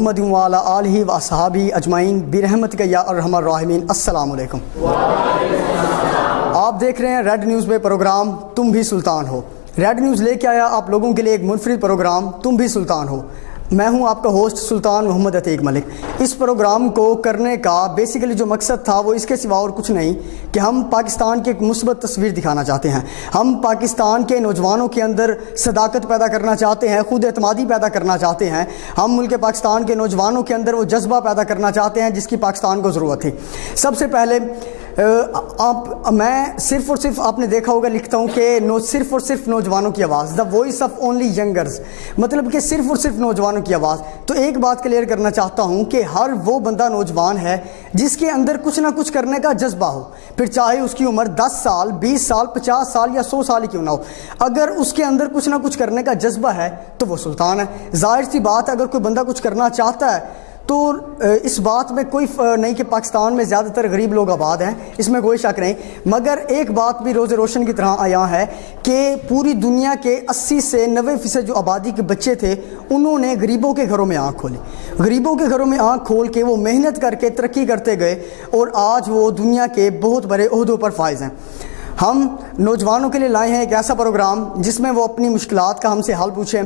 محمد وعلی آلہ و اصحابہ اجمعین برحمتک یا ارحم الراحمین۔ السلام علیکم۔ آپ دیکھ رہے ہیں ریڈ نیوز میں پروگرام تم بھی سلطان ہو۔ ریڈ نیوز لے کے آیا آپ لوگوں کے لیے ایک منفرد پروگرام تم بھی سلطان ہو۔ میں ہوں آپ کا ہوسٹ سلطان محمد عتیق ملک۔ اس پروگرام کو کرنے کا بیسیکلی جو مقصد تھا وہ اس کے سوا اور کچھ نہیں کہ ہم پاکستان کی ایک مثبت تصویر دکھانا چاہتے ہیں۔ ہم پاکستان کے نوجوانوں کے اندر صداقت پیدا کرنا چاہتے ہیں، خود اعتمادی پیدا کرنا چاہتے ہیں۔ ہم ملک پاکستان کے نوجوانوں کے اندر وہ جذبہ پیدا کرنا چاہتے ہیں جس کی پاکستان کو ضرورت تھی۔ سب سے پہلے میں صرف اور صرف آپ نے دیکھا ہوگا لکھتا ہوں کہ صرف اور صرف نوجوانوں کی آواز، دا وائس آف اونلی ینگرز، مطلب کہ صرف اور صرف نوجوانوں کی آواز۔ تو ایک بات کلیئر کرنا چاہتا ہوں کہ ہر وہ بندہ نوجوان ہے جس کے اندر کچھ نہ کچھ کرنے کا جذبہ ہو، پھر چاہے اس کی عمر 10 سال 20 سال 50 سال یا 100 سال ہی کیوں نہ ہو، اگر اس کے اندر کچھ نہ کچھ کرنے کا جذبہ ہے تو وہ سلطان ہے۔ ظاہر سی بات ہے اگر کوئی بندہ کچھ کرنا چاہتا ہے تو اس بات میں کوئی نہیں کہ پاکستان میں زیادہ تر غریب لوگ آباد ہیں، اس میں کوئی شک نہیں، مگر ایک بات بھی روز روشن کی طرح آیا ہے کہ پوری دنیا کے 80 سے 90% جو آبادی کے بچے تھے انہوں نے غریبوں کے گھروں میں آنکھ کھولی۔ غریبوں کے گھروں میں آنکھ کھول کے وہ محنت کر کے ترقی کرتے گئے اور آج وہ دنیا کے بہت بڑے عہدوں پر فائز ہیں۔ ہم نوجوانوں کے لیے لائے ہیں ایک ایسا پروگرام جس میں وہ اپنی مشکلات کا ہم سے حل پوچھیں،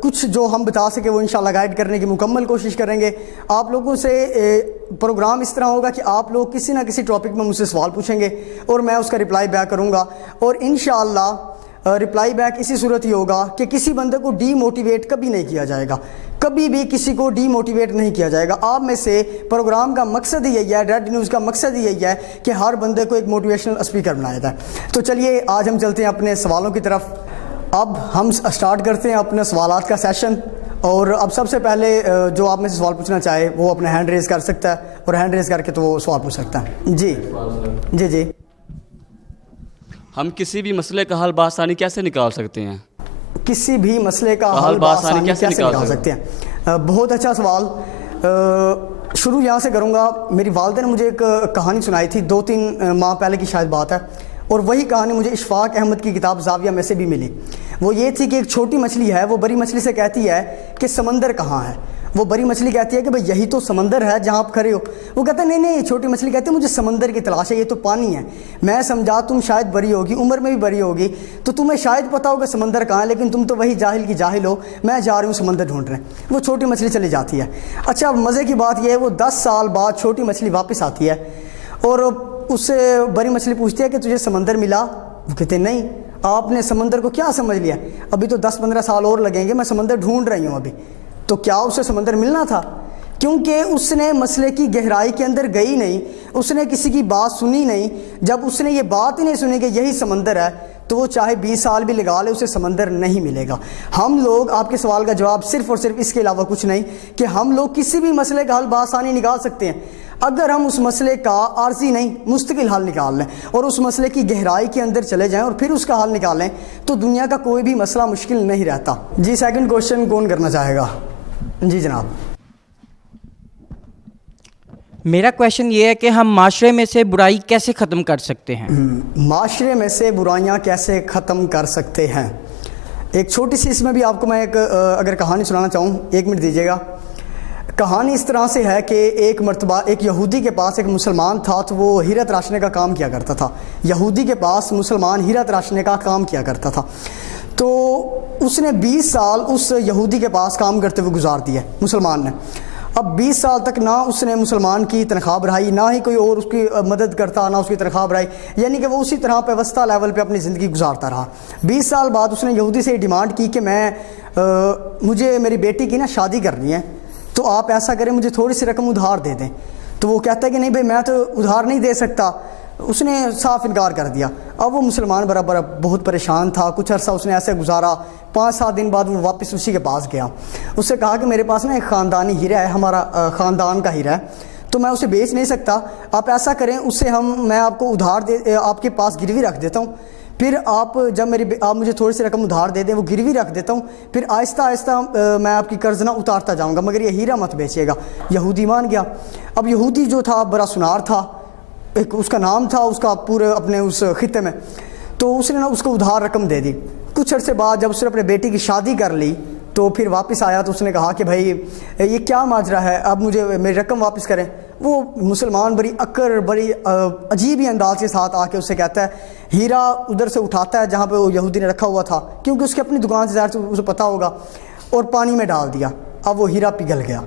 کچھ جو ہم بتا سکیں وہ انشاءاللہ گائیڈ کرنے کی مکمل کوشش کریں گے۔ آپ لوگوں سے پروگرام اس طرح ہوگا کہ آپ لوگ کسی نہ کسی ٹاپک میں مجھ سے سوال پوچھیں گے اور میں اس کا رپلائی بیک کروں گا، اور انشاءاللہ رپلائی بیک اسی صورت ہی ہوگا کہ کسی بندے کو ڈی موٹیویٹ کبھی نہیں کیا جائے گا، کبھی بھی کسی کو ڈی موٹیویٹ نہیں کیا جائے گا۔ آپ میں سے پروگرام کا مقصد ہی یہی ہے، ریڈ نیوز کا مقصد ہی یہی ہے کہ ہر بندے کو ایک موٹیویشنل اسپیکر بنایا جائے۔ تو چلیے آج ہم چلتے ہیں اپنے سوالوں کی طرف۔ اب ہم سٹارٹ کرتے ہیں اپنے سوالات کا سیشن، اور اب سب سے پہلے جو آپ میں سے سوال پوچھنا چاہے وہ اپنا ہینڈ ریز کر سکتا ہے، اور ہینڈ ریز کر کے تو وہ سوال پوچھ سکتا ہے۔ جی ہم کسی بھی مسئلے کا حل بآسانی کیسے نکال سکتے ہیں؟ کسی بھی مسئلے کا حل بآسانی کیسے نکال سکتے ہیں؟ بہت اچھا سوال۔ شروع یہاں سے کروں گا۔ میری والدہ نے مجھے ایک کہانی سنائی تھی 2-3 ماہ پہلے کی شاید بات ہے، اور وہی کہانی مجھے اشفاق احمد کی کتاب زاویہ میں سے بھی ملی۔ وہ یہ تھی کہ ایک چھوٹی مچھلی ہے، وہ بڑی مچھلی سے کہتی ہے کہ سمندر کہاں ہے؟ وہ بڑی مچھلی کہتی ہے کہ بھئی یہی تو سمندر ہے جہاں آپ کھڑے ہو۔ وہ کہتا ہے نہیں، چھوٹی مچھلی کہتی ہے مجھے سمندر کی تلاش ہے، یہ تو پانی ہے۔ میں سمجھا تم شاید بڑی ہوگی، عمر میں بھی بڑی ہوگی، تو تمہیں شاید پتہ ہوگا سمندر کہاں ہے، لیکن تم تو وہی جاہل کی جاہل ہو، میں جا رہی ہوں سمندر ڈھونڈنے۔ وہ چھوٹی مچھلی چلی جاتی ہے۔ اچھا مزے کی بات یہ ہے وہ 10 سال بعد چھوٹی مچھلی واپس آتی ہے اور اس سے بڑی مچھلی پوچھتی ہے کہ تجھے سمندر ملا؟ وہ کہتے ہیں نہیں، آپ نے سمندر کو کیا سمجھ لیا، ابھی تو 10-15 سال اور لگیں گے، میں سمندر ڈھونڈ رہی ہوں ابھی۔ تو کیا اسے سمندر ملنا تھا؟ کیونکہ اس نے مسئلے کی گہرائی کے اندر گئی نہیں، اس نے کسی کی بات سنی نہیں۔ جب اس نے یہ بات ہی نہیں سنی کہ یہی سمندر ہے تو وہ چاہے 20 سال بھی لگا لے اسے سمندر نہیں ملے گا۔ ہم لوگ، آپ کے سوال کا جواب صرف اور صرف اس کے علاوہ کچھ نہیں کہ ہم لوگ کسی بھی مسئلے کا حل بآسانی نکال سکتے ہیں اگر ہم اس مسئلے کا عارضی نہیں مستقل حل نکال لیں اور اس مسئلے کی گہرائی کے اندر چلے جائیں اور پھر اس کا حل نکالیں تو دنیا کا کوئی بھی مسئلہ مشکل نہیں رہتا۔ جی سیکنڈ کوشچن کون کرنا چاہے گا؟ جی جناب۔ میرا کویشچن یہ ہے کہ ہم معاشرے میں سے برائی کیسے ختم کر سکتے ہیں؟ معاشرے میں سے برائیاں کیسے ختم کر سکتے ہیں؟ ایک چھوٹی سی اس میں بھی آپ کو میں ایک اگر کہانی سنانا چاہوں، 1 منٹ دیجیے گا۔ کہانی اس طرح سے ہے کہ ایک مرتبہ ایک یہودی کے پاس ایک مسلمان تھا، تو وہ ہیرا تراشنے کا کام کیا کرتا تھا۔ یہودی کے پاس مسلمان ہیرا تراشنے کا کام کیا کرتا تھا، تو اس نے 20 سال اس یہودی کے پاس کام کرتے ہوئے گزار دیا مسلمان نے۔ اب 20 سال تک نہ اس نے مسلمان کی تنخواہ بڑھائی، نہ ہی کوئی اور اس کی مدد کرتا، نہ اس کی تنخواہ بڑھائی، یعنی کہ وہ اسی طرح پہ وسطی لیول پہ اپنی زندگی گزارتا رہا۔ 20 سال بعد اس نے یہودی سے ڈیمانڈ کی کہ مجھے میری بیٹی کی نا شادی کرنی ہے، تو آپ ایسا کریں مجھے تھوڑی سی رقم ادھار دے دیں۔ تو وہ کہتا ہے کہ نہیں بھائی میں تو ادھار نہیں دے سکتا، اس نے صاف انکار کر دیا۔ اب وہ مسلمان برابر بہت پریشان تھا، کچھ عرصہ اس نے ایسے گزارا۔ 5-7 دن بعد وہ واپس اسی کے پاس گیا، اس سے کہا کہ میرے پاس نا ایک خاندانی ہیرا ہے، ہمارا خاندان کا ہیرا ہے، تو میں اسے بیچ نہیں سکتا، آپ ایسا کریں اس سے میں آپ کو ادھار آپ کے پاس گروی رکھ دیتا ہوں، پھر آپ جب آپ مجھے تھوڑی سی رقم ادھار دے دیں، وہ گروی رکھ دیتا ہوں، پھر آہستہ آہستہ میں آپ کی قرض نہ اتارتا جاؤں گا، مگر یہ ہیرا مت بیچیے گا۔ یہودی مان گیا۔ اب یہودی جو تھا بڑا سنار تھا، ایک اس کا نام تھا اس کا پورے اپنے اس خطے میں، تو اس نے نا اس کو ادھار رقم دے دی۔ کچھ عرصے بعد جب اس نے اپنے بیٹی کی شادی کر لی تو پھر واپس آیا تو اس نے کہا کہ بھائی یہ کیا ماجرا ہے, اب مجھے میری رقم واپس کریں. وہ مسلمان بڑی اکڑ بڑی عجیب ہی انداز کے ساتھ آ کے اس سے کہتا ہے, ہیرا ادھر سے اٹھاتا ہے جہاں پہ وہ یہودی نے رکھا ہوا تھا, کیونکہ اس کی اپنی دکان سے ظاہر سے اسے پتہ ہوگا, اور پانی میں ڈال دیا. اب وہ ہیرا پگھل گیا.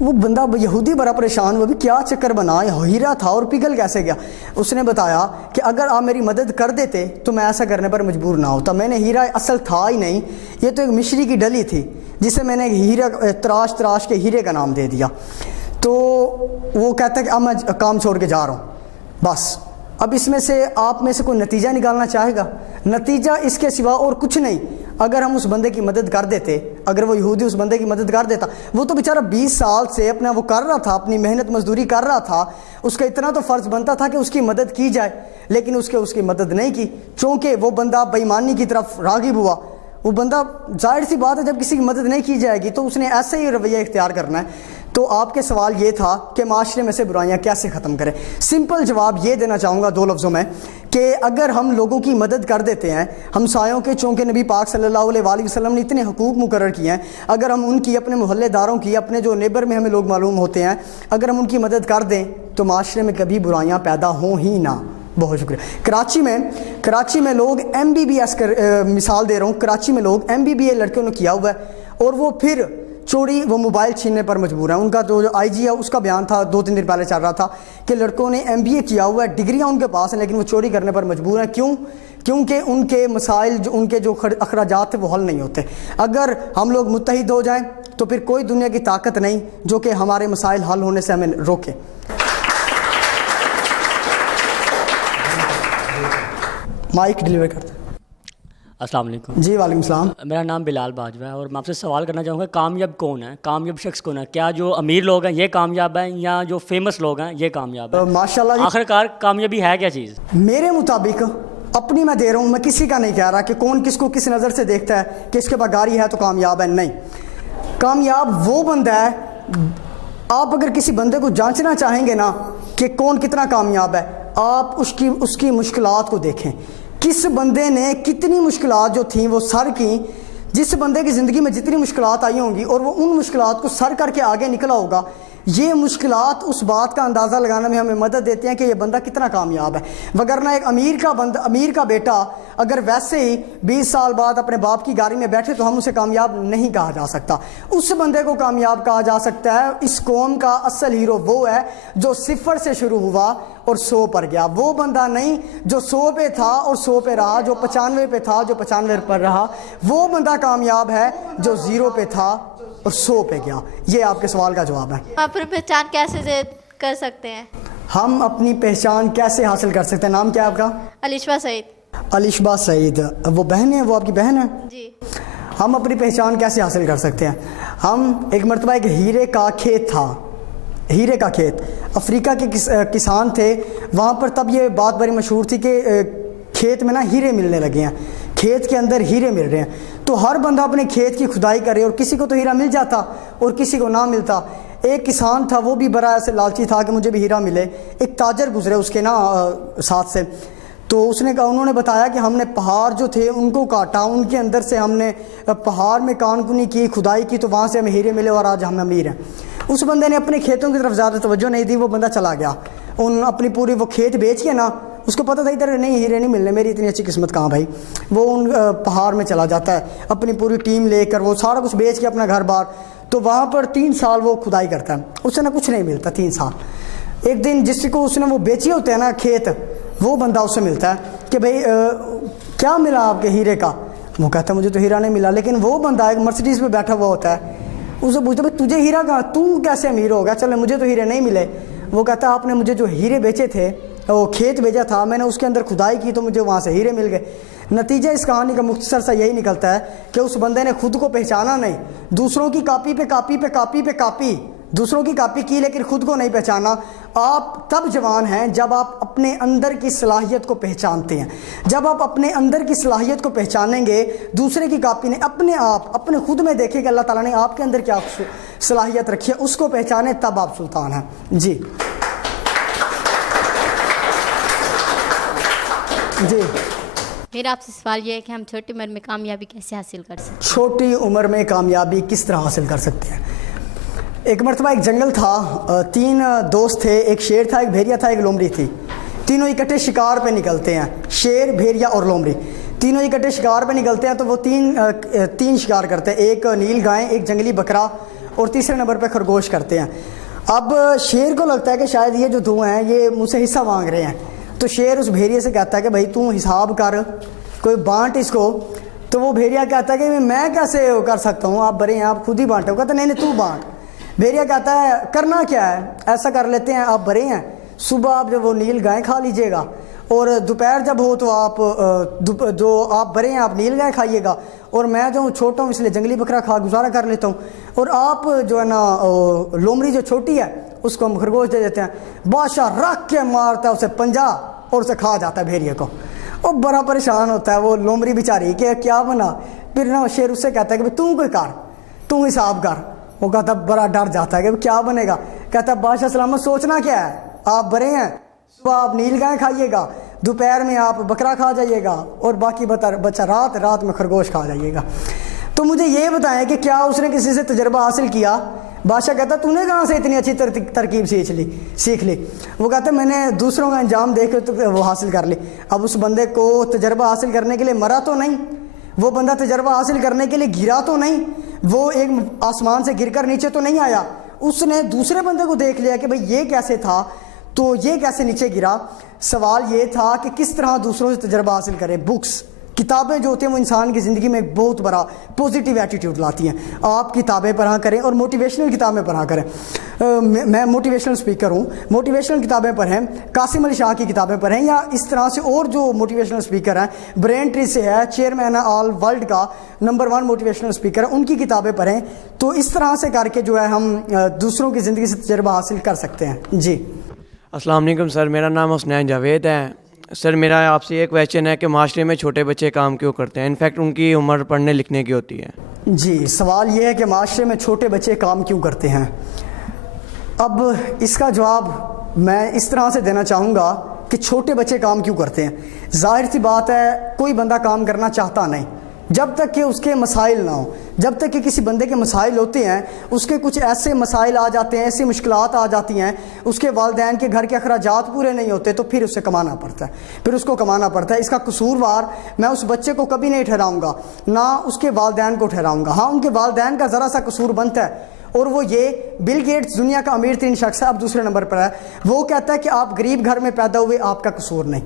وہ بندہ یہودی بڑا پریشان ہوا, بھی کیا چکر بنا, ہیرا تھا اور پگھل کیسے گیا. اس نے بتایا کہ اگر آپ میری مدد کر دیتے تو میں ایسا کرنے پر مجبور نہ ہوتا. میں نے ہیرا اصل تھا ہی نہیں, یہ تو ایک مشری کی ڈلی تھی جسے میں نے ہیرا تراش تراش کے ہیرے کا نام دے دیا. تو وہ کہتا ہے کہ اب میں کام چھوڑ کے جا رہا ہوں بس. اب اس میں سے آپ میں سے کوئی نتیجہ نکالنا چاہے گا؟ نتیجہ اس کے سوا اور کچھ نہیں. اگر ہم اس بندے کی مدد کر دیتے, اگر وہ یہودی اس بندے کی مدد کر دیتا, وہ تو بیچارہ 20 سال سے اپنا وہ کر رہا تھا, اپنی محنت مزدوری کر رہا تھا, اس کا اتنا تو فرض بنتا تھا کہ اس کی مدد کی جائے, لیکن اس کی مدد نہیں کی. چونکہ وہ بندہ بے ایمانی کی طرف راغب ہوا. وہ بندہ, ظاہر سی بات ہے جب کسی کی مدد نہیں کی جائے گی تو اس نے ایسے ہی رویہ اختیار کرنا ہے. تو آپ کے سوال یہ تھا کہ معاشرے میں سے برائیاں کیسے ختم کریں. سمپل جواب یہ دینا چاہوں گا 2 لفظوں میں کہ اگر ہم لوگوں کی مدد کر دیتے ہیں, ہمسایوں کے, چونکہ نبی پاک صلی اللہ علیہ وآلہ وسلم نے اتنے حقوق مقرر کیے ہیں, اگر ہم ان کی, اپنے محلے داروں کی, اپنے جو نیبر میں ہمیں لوگ معلوم ہوتے ہیں, اگر ہم ان کی مدد کر دیں تو معاشرے میں کبھی برائیاں پیدا ہوں ہی نہ. بہت شکریہ. کراچی میں لوگ MBBS مثال دے رہا ہوں, کراچی میں لوگ MBBA لڑکیوں نے کیا ہوا ہے اور وہ پھر چوری, وہ موبائل چھیننے پر مجبور ہیں. ان کا جو IG ہے اس کا بیان تھا 2-3 دن پہلے چل رہا تھا کہ لڑکوں نے MBA کیا ہوا ہے, ڈگریاں ان کے پاس ہیں, لیکن وہ چوری کرنے پر مجبور ہیں. کیوں؟ کیونکہ ان کے مسائل, جو ان کے جو اخراجات ہیں وہ حل نہیں ہوتے. اگر ہم لوگ متحد ہو جائیں تو پھر کوئی دنیا کی طاقت نہیں جو کہ ہمارے مسائل حل ہونے سے ہمیں روکے. مائک ڈیلیور کرتے ہیں. السلام علیکم. جی وعلیکم السلام. میرا نام بلال باجوہ ہے اور میں آپ سے سوال کرنا چاہوں گا, کامیاب کون ہے, کامیاب شخص کون ہے؟ کیا جو امیر لوگ ہیں یہ کامیاب ہیں یا جو فیمس لوگ ہیں یہ کامیاب ہیں؟ ماشاءاللہ آخر کار کامیابی ہے کیا چیز؟ میرے مطابق اپنی میں دے رہا ہوں, میں کسی کا نہیں کہہ رہا کہ کون کس کو کس نظر سے دیکھتا ہے کہ اس کے پاس گاڑی ہے تو کامیاب ہے. نہیں, کامیاب وہ بندہ ہے, آپ اگر کسی بندے کو جانچنا چاہیں گے نا کہ کون کتنا کامیاب ہے, آپ اس کی مشکلات کو دیکھیں. کس بندے نے کتنی مشکلات جو تھیں وہ سر کیں. جس بندے کی زندگی میں جتنی مشکلات آئی ہوں گی اور وہ ان مشکلات کو سر کر کے آگے نکلا ہوگا, یہ مشکلات اس بات کا اندازہ لگانے میں ہمیں مدد دیتے ہیں کہ یہ بندہ کتنا کامیاب ہے. وگرنہ ایک امیر کا بیٹا اگر ویسے ہی 20 سال بعد اپنے باپ کی گاڑی میں بیٹھے تو ہم اسے کامیاب نہیں کہا جا سکتا. اس بندے کو کامیاب کہا جا سکتا ہے. اس قوم کا اصل ہیرو وہ ہے جو 0 سے شروع ہوا اور 100 پر گیا. وہ بندہ نہیں جو 100 پہ تھا اور 100 پہ رہا, جو 95 پہ تھا جو 95 پر رہا. وہ بندہ کامیاب ہے جو 0 پہ تھا اور 100 پہ گیا. یہ آپ کے سوال کا جواب ہے. اپنی پہچان کیسے کر سکتے ہیں؟ ہم اپنی پہچان کیسے حاصل کر سکتے ہیں؟ نام کیا ہے آپ کا؟ علیشبہ سعید. علیشبہ سعید, وہ بہن ہے, وہ آپ کی بہن ہے؟ جی. ہم اپنی پہچان کیسے حاصل کر سکتے ہیں؟ ہم ایک مرتبہ ایک ہیرے کا کھیت تھا, ہیرے کا کھیت, افریقہ کے کسان تھے وہاں پر. تب یہ بات بڑی مشہور تھی کہ کھیت میں نا ہیرے ملنے لگے ہیں, کھیت کے اندر ہیرے مل رہے ہیں. تو ہر بندہ اپنے کھیت کی کھدائی کرے اور کسی کو تو ہیرا مل جاتا اور کسی کو نہ ملتا. ایک کسان تھا, وہ بھی بڑا ایسے لالچی تھا کہ مجھے بھی ہیرا ملے. ایک تاجر گزرے اس کے نا ساتھ سے, تو اس نے کہا, انہوں نے بتایا کہ ہم نے پہاڑ جو تھے ان کو کاٹا, ان کے اندر سے ہم نے پہاڑ میں کان کنی کی, کھدائی کی, تو وہاں سے ہمیں ہیرے ملے اور آج ہم امیر ہیں. اس بندے نے اپنے کھیتوں کی طرف زیادہ توجہ نہیں دی, وہ بندہ چلا گیا. اپنی پوری وہ کھیت بیچ کے نا, اس کو پتہ تھا ادھر نہیں ہیرے نہیں ملنے, میری اتنی اچھی قسمت کہاں بھائی. وہ ان پہاڑ میں چلا جاتا ہے اپنی پوری ٹیم لے کر, وہ سارا کچھ بیچ کے اپنا گھر بار. تو وہاں پر 3 سال وہ کھدائی کرتا ہے, اس سے نا کچھ نہیں ملتا 3 سال. ایک دن جس کو اس نے وہ بیچے ہوتے ہیں نا کھیت, وہ بندہ اس سے ملتا ہے کہ بھائی کیا ملا آپ کے ہیرے کا؟ وہ کہتا ہے مجھے تو ہیرا نہیں ملا. لیکن وہ بندہ ایک مرسیڈیز پہ بیٹھا ہوا ہوتا ہے, اسے پوچھتا بھائی تجھے ہیرا کہاں, تو کیسے امیر ہو گیا؟ چلے مجھے تو ہیرے نہیں ملے. وہ کہتا ہے آپ نے مجھے جو ہیرے بیچے تھے, وہ کھیت بیچا تھا, میں نے اس کے اندر کھدائی کی تو مجھے وہاں سے ہیرے مل گئے. نتیجہ اس کہانی کا مختصر سا یہی نکلتا ہے کہ اس بندے نے خود کو پہچانا نہیں, دوسروں کی کاپی پہ کاپی پہ کاپی پہ کاپی, دوسروں کی کاپی کی لیکن خود کو نہیں پہچانا. آپ تب جوان ہیں جب آپ اپنے اندر کی صلاحیت کو پہچانتے ہیں. جب آپ اپنے اندر کی صلاحیت کو پہچانیں گے, دوسرے کی کاپی نہیں, اپنے آپ اپنے خود میں دیکھیں کہ اللہ تعالیٰ نے آپ کے اندر کیا صلاحیت رکھی ہے, اس کو پہچانیں, تب آپ سلطان ہیں. جی جی मेरा आपसे सवाल ये है कि हम छोटी उम्र में कामयाबी कैसे हासिल कर सकते छोटी उम्र में कामयाबी किस तरह हासिल कर सकते हैं। एक मरतबा एक जंगल था, 3 दोस्त थे, एक शेर था, एक भेड़िया था, एक लोमड़ी थी। तीनों इकट्ठे शिकार पे निकलते हैं, शेर, भेड़िया और लोमड़ी तीनों इकट्ठे शिकार पे निकलते हैं। तो वो तीन शिकार करते हैं, एक नील गाय, एक जंगली बकरा और तीसरे नंबर पे खरगोश करते हैं। अब शेर को लगता है कि शायद ये जो दो हैं ये मुझसे हिस्सा मांग रहे हैं, तो शेर उस भेड़िए से कहता है कि भाई तू हिसाब कर, कोई बांट इसको। तो वो भेड़िया कहता है कि मैं कैसे कर सकता हूँ, आप बड़े हैं, आप खुद ही बांटो। कहता नहीं तू बांट। भेड़िया कहता है करना क्या है, ऐसा कर लेते हैं, आप बड़े हैं, सुबह आप जब वो नील गाय खा लीजिएगा और दोपहर जब हो तो आप जो आप बड़े हैं आप नील गाय खाइएगा और मैं जो हूँ छोटा हूँ इसलिए जंगली बकरा खा गुजारा कर लेता हूँ, और आप जो है ना लोमड़ी जो छोटी है उसको हम खरगोश दे देते हैं। बादशाह रख के मारता है उसे पंजा और उसे खा जाता है भेड़िए को। और बड़ा परेशान होता है वो लोमड़ी बेचारी कि क्या बना। फिर ना शेर उससे कहता है कि तू कोई कर, तू हिसाब कर। वो कहता बड़ा डर जाता है कि क्या बनेगा। कहता बादशाह सलामत सोचना क्या है, आप बड़े हैं, सुबह आप नील गाय खाइएगा, दोपहर में आप बकरा खा जाइएगा और बाकी बच्चा रात में खरगोश खा जाइएगा। तो मुझे ये बताएं कि क्या उसने किसी से तजर्बा हासिल किया। बादशाह कहता तूने कहाँ से इतनी अच्छी तरकीब सीख ली। वो कहता मैंने दूसरों का अंजाम देख के तो वो हासिल कर ली। अब उस बंदे को तजर्बा हासिल करने के लिए मरा तो नहीं, वो बंदा तजर्बा हासिल करने के लिए गिरा तो नहीं, वो एक आसमान से गिरकर नीचे तो नहीं आया। उसने दूसरे बंदे को देख लिया कि भाई ये कैसे था, तो ये कैसे नीचे गिरा। सवाल ये था कि किस तरह दूसरों से तजर्बा हासिल करें। बुक्स, किताबें जो होती हैं वो इंसान की ज़िंदगी में एक बहुत बड़ा पॉजिटिव एटीट्यूड लाती हैं। आप किताबें पढ़ा करें और मोटिवेशनल किताबें पढ़ा करें। मैं मोटिवेशनल स्पीकर हूँ, मोटिवेशनल किताबें पढ़ें, कासिम अली शाह की किताबें पढ़ें, या इस तरह से और जो मोटिवेशनल स्पीकर हैं, ब्रेन ट्री से है, चेयरमैन है ऑल वर्ल्ड का नंबर 1 मोटिवेशनल स्पीकर है, उनकी किताबें पढ़ें। तो इस तरह से करके जो है हम दूसरों की ज़िंदगी से तजर्बा हासिल कर सकते हैं। जी अस्सलाम वालेकुम सर, मेरा नाम हुसनैन जावेद है। सर मेरा आपसे ये क्वेश्चन है कि माशरे में छोटे बच्चे काम क्यों करते हैं, इनफैक्ट उनकी उम्र पढ़ने लिखने की होती है। जी, सवाल ये है कि माशरे में छोटे बच्चे काम क्यों करते हैं। अब इसका जवाब मैं इस तरह से देना चाहूँगा कि छोटे बच्चे काम क्यों करते हैं। ज़ाहिर सी बात है कोई बंदा काम करना चाहता नहीं जब तक कि उसके मसाइल ना हो। जब तक कि किसी बंदे के मसाइल होते हैं, उसके कुछ ऐसे मसाइल आ जाते हैं, ऐसी मुश्किलात आ जाती हैं, उसके वालिदैन के घर के अखराजात पूरे नहीं होते, तो फिर उसे कमाना पड़ता है, फिर उसको कमाना पड़ता है। इसका कसूरवार मैं उस बच्चे को कभी नहीं ठहराऊँगा, ना उसके वालिदैन को ठहराऊँगा। हाँ, उनके वालिदैन का ज़रा सा कसूर बनता है, और वो ये बिल गेट्स दुनिया का अमीर तरीन शख्स है, अब दूसरे नंबर पर है। वो कहता है कि आप गरीब घर में पैदा हुए, आपका कसूर नहीं।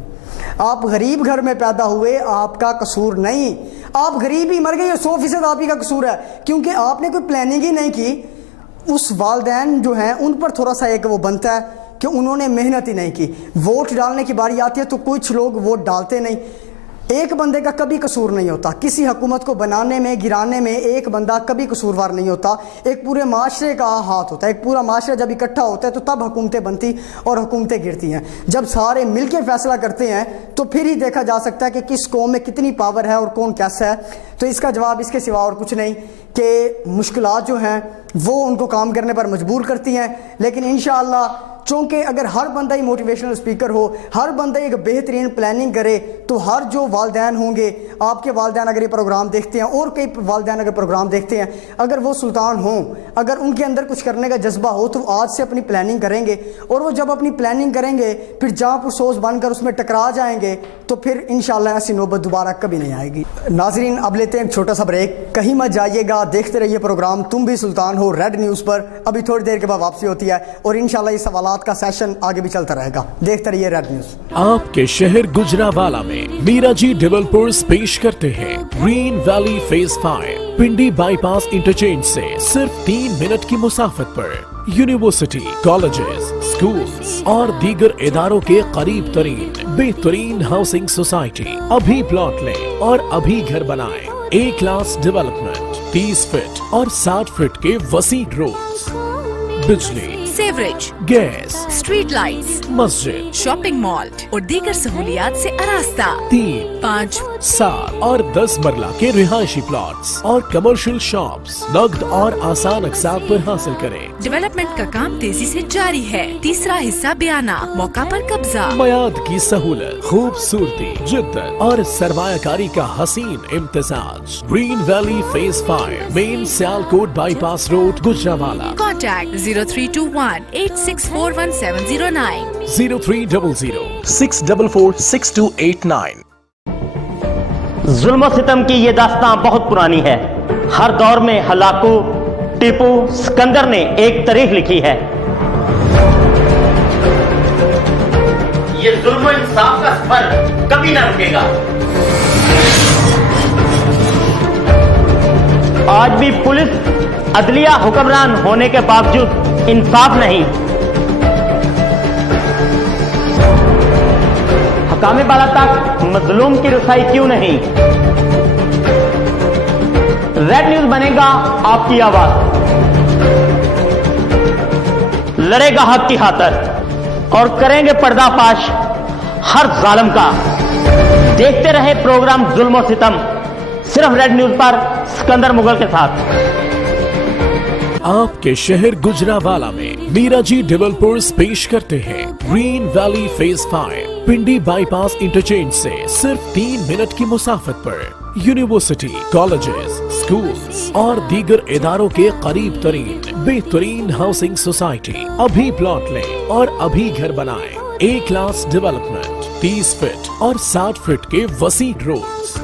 आप गरीब घर में पैदा हुए, आपका कसूर नहीं। आप गरीब ही मर गए, 100% आप ही का कसूर है, क्योंकि आपने कोई प्लानिंग ही नहीं की। उस वालिदैन जो हैं उन पर थोड़ा सा एक वो बनता है कि उन्होंने मेहनत ही नहीं की। वोट डालने की बारी आती है तो कुछ लोग वोट डालते नहीं। एक बंदे का कभी कसूर नहीं होता, किसी हुकूमत को बनाने में गिराने में एक बंदा कभी कसूरवार नहीं होता, एक पूरे माशरे का हाथ होता है। एक पूरा माशरा जब इकट्ठा होता है तो तब हुकूमतें बनती और हुकूमतें गिरती हैं। जब सारे मिलकर फैसला करते हैं तो फिर ही देखा जा सकता है कि किस कौम में कितनी पावर है और कौन कैसा है। तो इसका जवाब इसके सिवा और कुछ नहीं कि मुश्किलात जो हैं वो उनको काम करने पर मजबूर करती हैं, लेकिन इंशाअल्लाह चूँकि अगर हर बंदा ही मोटिवेशनल स्पीकर हो, हर बंदा एक बेहतरीन प्लानिंग करे, तो हर जो वालिदैन होंगे, आपके वालिदैन अगर ये प्रोग्राम देखते हैं और कई वालिदैन अगर प्रोग्राम देखते हैं, अगर वो सुल्तान हों, अगर उनके अंदर कुछ करने का जज्बा हो, तो आज से अपनी प्लानिंग करेंगे। और वो जब अपनी प्लानिंग करेंगे फिर जहाँ पर सोच बनकर उसमें टकरा जाएंगे तो फिर इंशाअल्लाह ऐसी नौबत दोबारा कभी नहीं आएगी। नाजरीन, अब लेते हैं एक छोटा सा ब्रेक, कहीं मत जाइएगा, देखते रहिए प्रोग्राम तुम भी सुल्तान हो रेड न्यूज़ पर। अभी थोड़ी देर के बाद वापसी होती है और इंशाअल्लाह ये सवाल का सेशन आगे भी चलता रहेगा। देखते रहिए रेड न्यूज़। आपके शहर गुजरावाला में मीरा जी डेवलपर्स पेश करते हैं ग्रीन वैली फेज 5, पिंडी बाईपास इंटरचेंज से सिर्फ 3 मिनट की मुसाफत पर यूनिवर्सिटी, कॉलेजेस, स्कूल्स और दीगर इदारों के करीब तरीन बेहतरीन हाउसिंग सोसाइटी। अभी प्लॉट लें और अभी घर बनाएं। ए क्लास डेवलपमेंट, 30 फीट और 60 फीट के वसी रोड्स, बिजली, सीवरेज, गैस, स्ट्रीट लाइट्स, मस्जिद, शॉपिंग मॉल और दीगर सहूलियात से आरास्ता। 3, 5, 7 और 10 मरला के रिहायशी प्लॉट्स और कमर्शियल शॉप्स नगद और आसान अक़सात पर हासिल करें। डेवलपमेंट का काम तेजी से जारी है। तीसरा हिस्सा बयाना, मौका पर कब्जा। मयाद की सहूलत, खूबसूरती, जिद्दत और सरमायाकारी का हसीन इम्तिजाज। Green valley phase 5, main Sialkot bypass road, Gujranwala. Contact 0321 8641 0300 644 6289। जुल्म सितम की ये दास्तां बहुत पुरानी है। हर दौर में हलाकू, टीपू, सिकंदर ने एक तारीख लिखी है। ये जुल्म इंसाफ का सफर कभी ना रुकेगा। आज भी पुलिस, अदलिया हुक्मरान होने के बावजूद इंसाफ नहीं। हकामे बाला तक मजलूम की रसाई क्यों नहीं? रेड न्यूज बनेगा आपकी आवाज, लड़ेगा हक की खातिर और करेंगे पर्दाफाश हर जालिम का। देखते रहे प्रोग्राम जुल्म और सितम, सिर्फ रेड न्यूज पर सिकंदर मुगल के साथ। आपके शहर गुजरावाला में मीरा जी डेवलपर्स पेश करते हैं ग्रीन वैली फेज 5, पिंडी बाईपास इंटरचेंज से सिर्फ 3 मिनट की मुसाफत पर यूनिवर्सिटी, कॉलेजेस, स्कूल्स और दीगर इदारों के करीब तरीन बेहतरीन हाउसिंग सोसाइटी। अभी प्लॉट लें और अभी घर बनाएं। ए क्लास डेवलपमेंट, 30 फीट और 60 फीट के वसी रोड्स,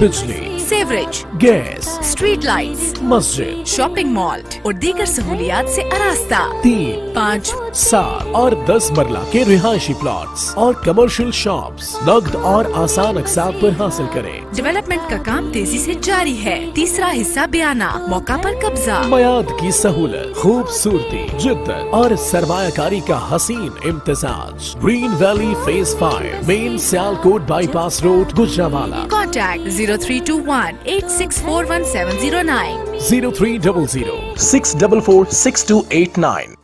बिजली, सीवरेज, गैस, स्ट्रीट लाइट्स, मस्जिद, शॉपिंग मॉल और दीगर सहूलियात से आरास्ता। 3, 5, 7 और 10 मरला के रिहायशी प्लॉट्स और कमर्शियल शॉप्स नगद और आसान अक़सात पर हासिल करें। डेवलपमेंट का काम तेजी से जारी है। तीसरा हिस्सा बयाना, मौका पर कब्जा। मयाद की सहूलत, खूबसूरती, जिद्दत और सरमायाकारी का हसीन इम्तिजाज। Green valley phase 5, main Sialkot bypass road, Gujranwala. Contact 0321 8641 709 0300 644 6289।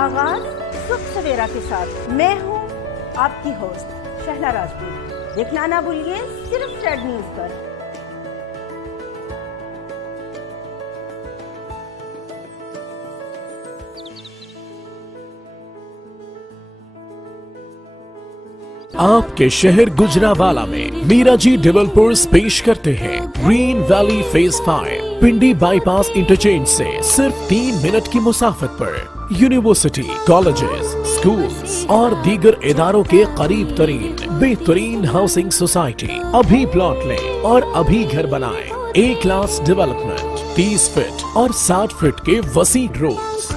आगाज सुख सवेरा के साथ मैं हूँ आपकी होस्ट शहला राजपूत। देखना ना भूलिए सिर्फ रेड न्यूज पर। आपके शहर गुजरावाला में मीरा जी डेवलपर्स पेश करते हैं ग्रीन वैली फेज 5, पिंडी बाईपास इंटरचेंज से सिर्फ 3 मिनट की मुसाफत पर यूनिवर्सिटी, कॉलेजेस, स्कूल्स और दीगर इदारों के करीब तरीन बेहतरीन हाउसिंग सोसाइटी। अभी प्लॉट लें और अभी घर बनाएं। ए क्लास डेवलपमेंट, 30 फीट और 60 फीट के वसी रोड्स,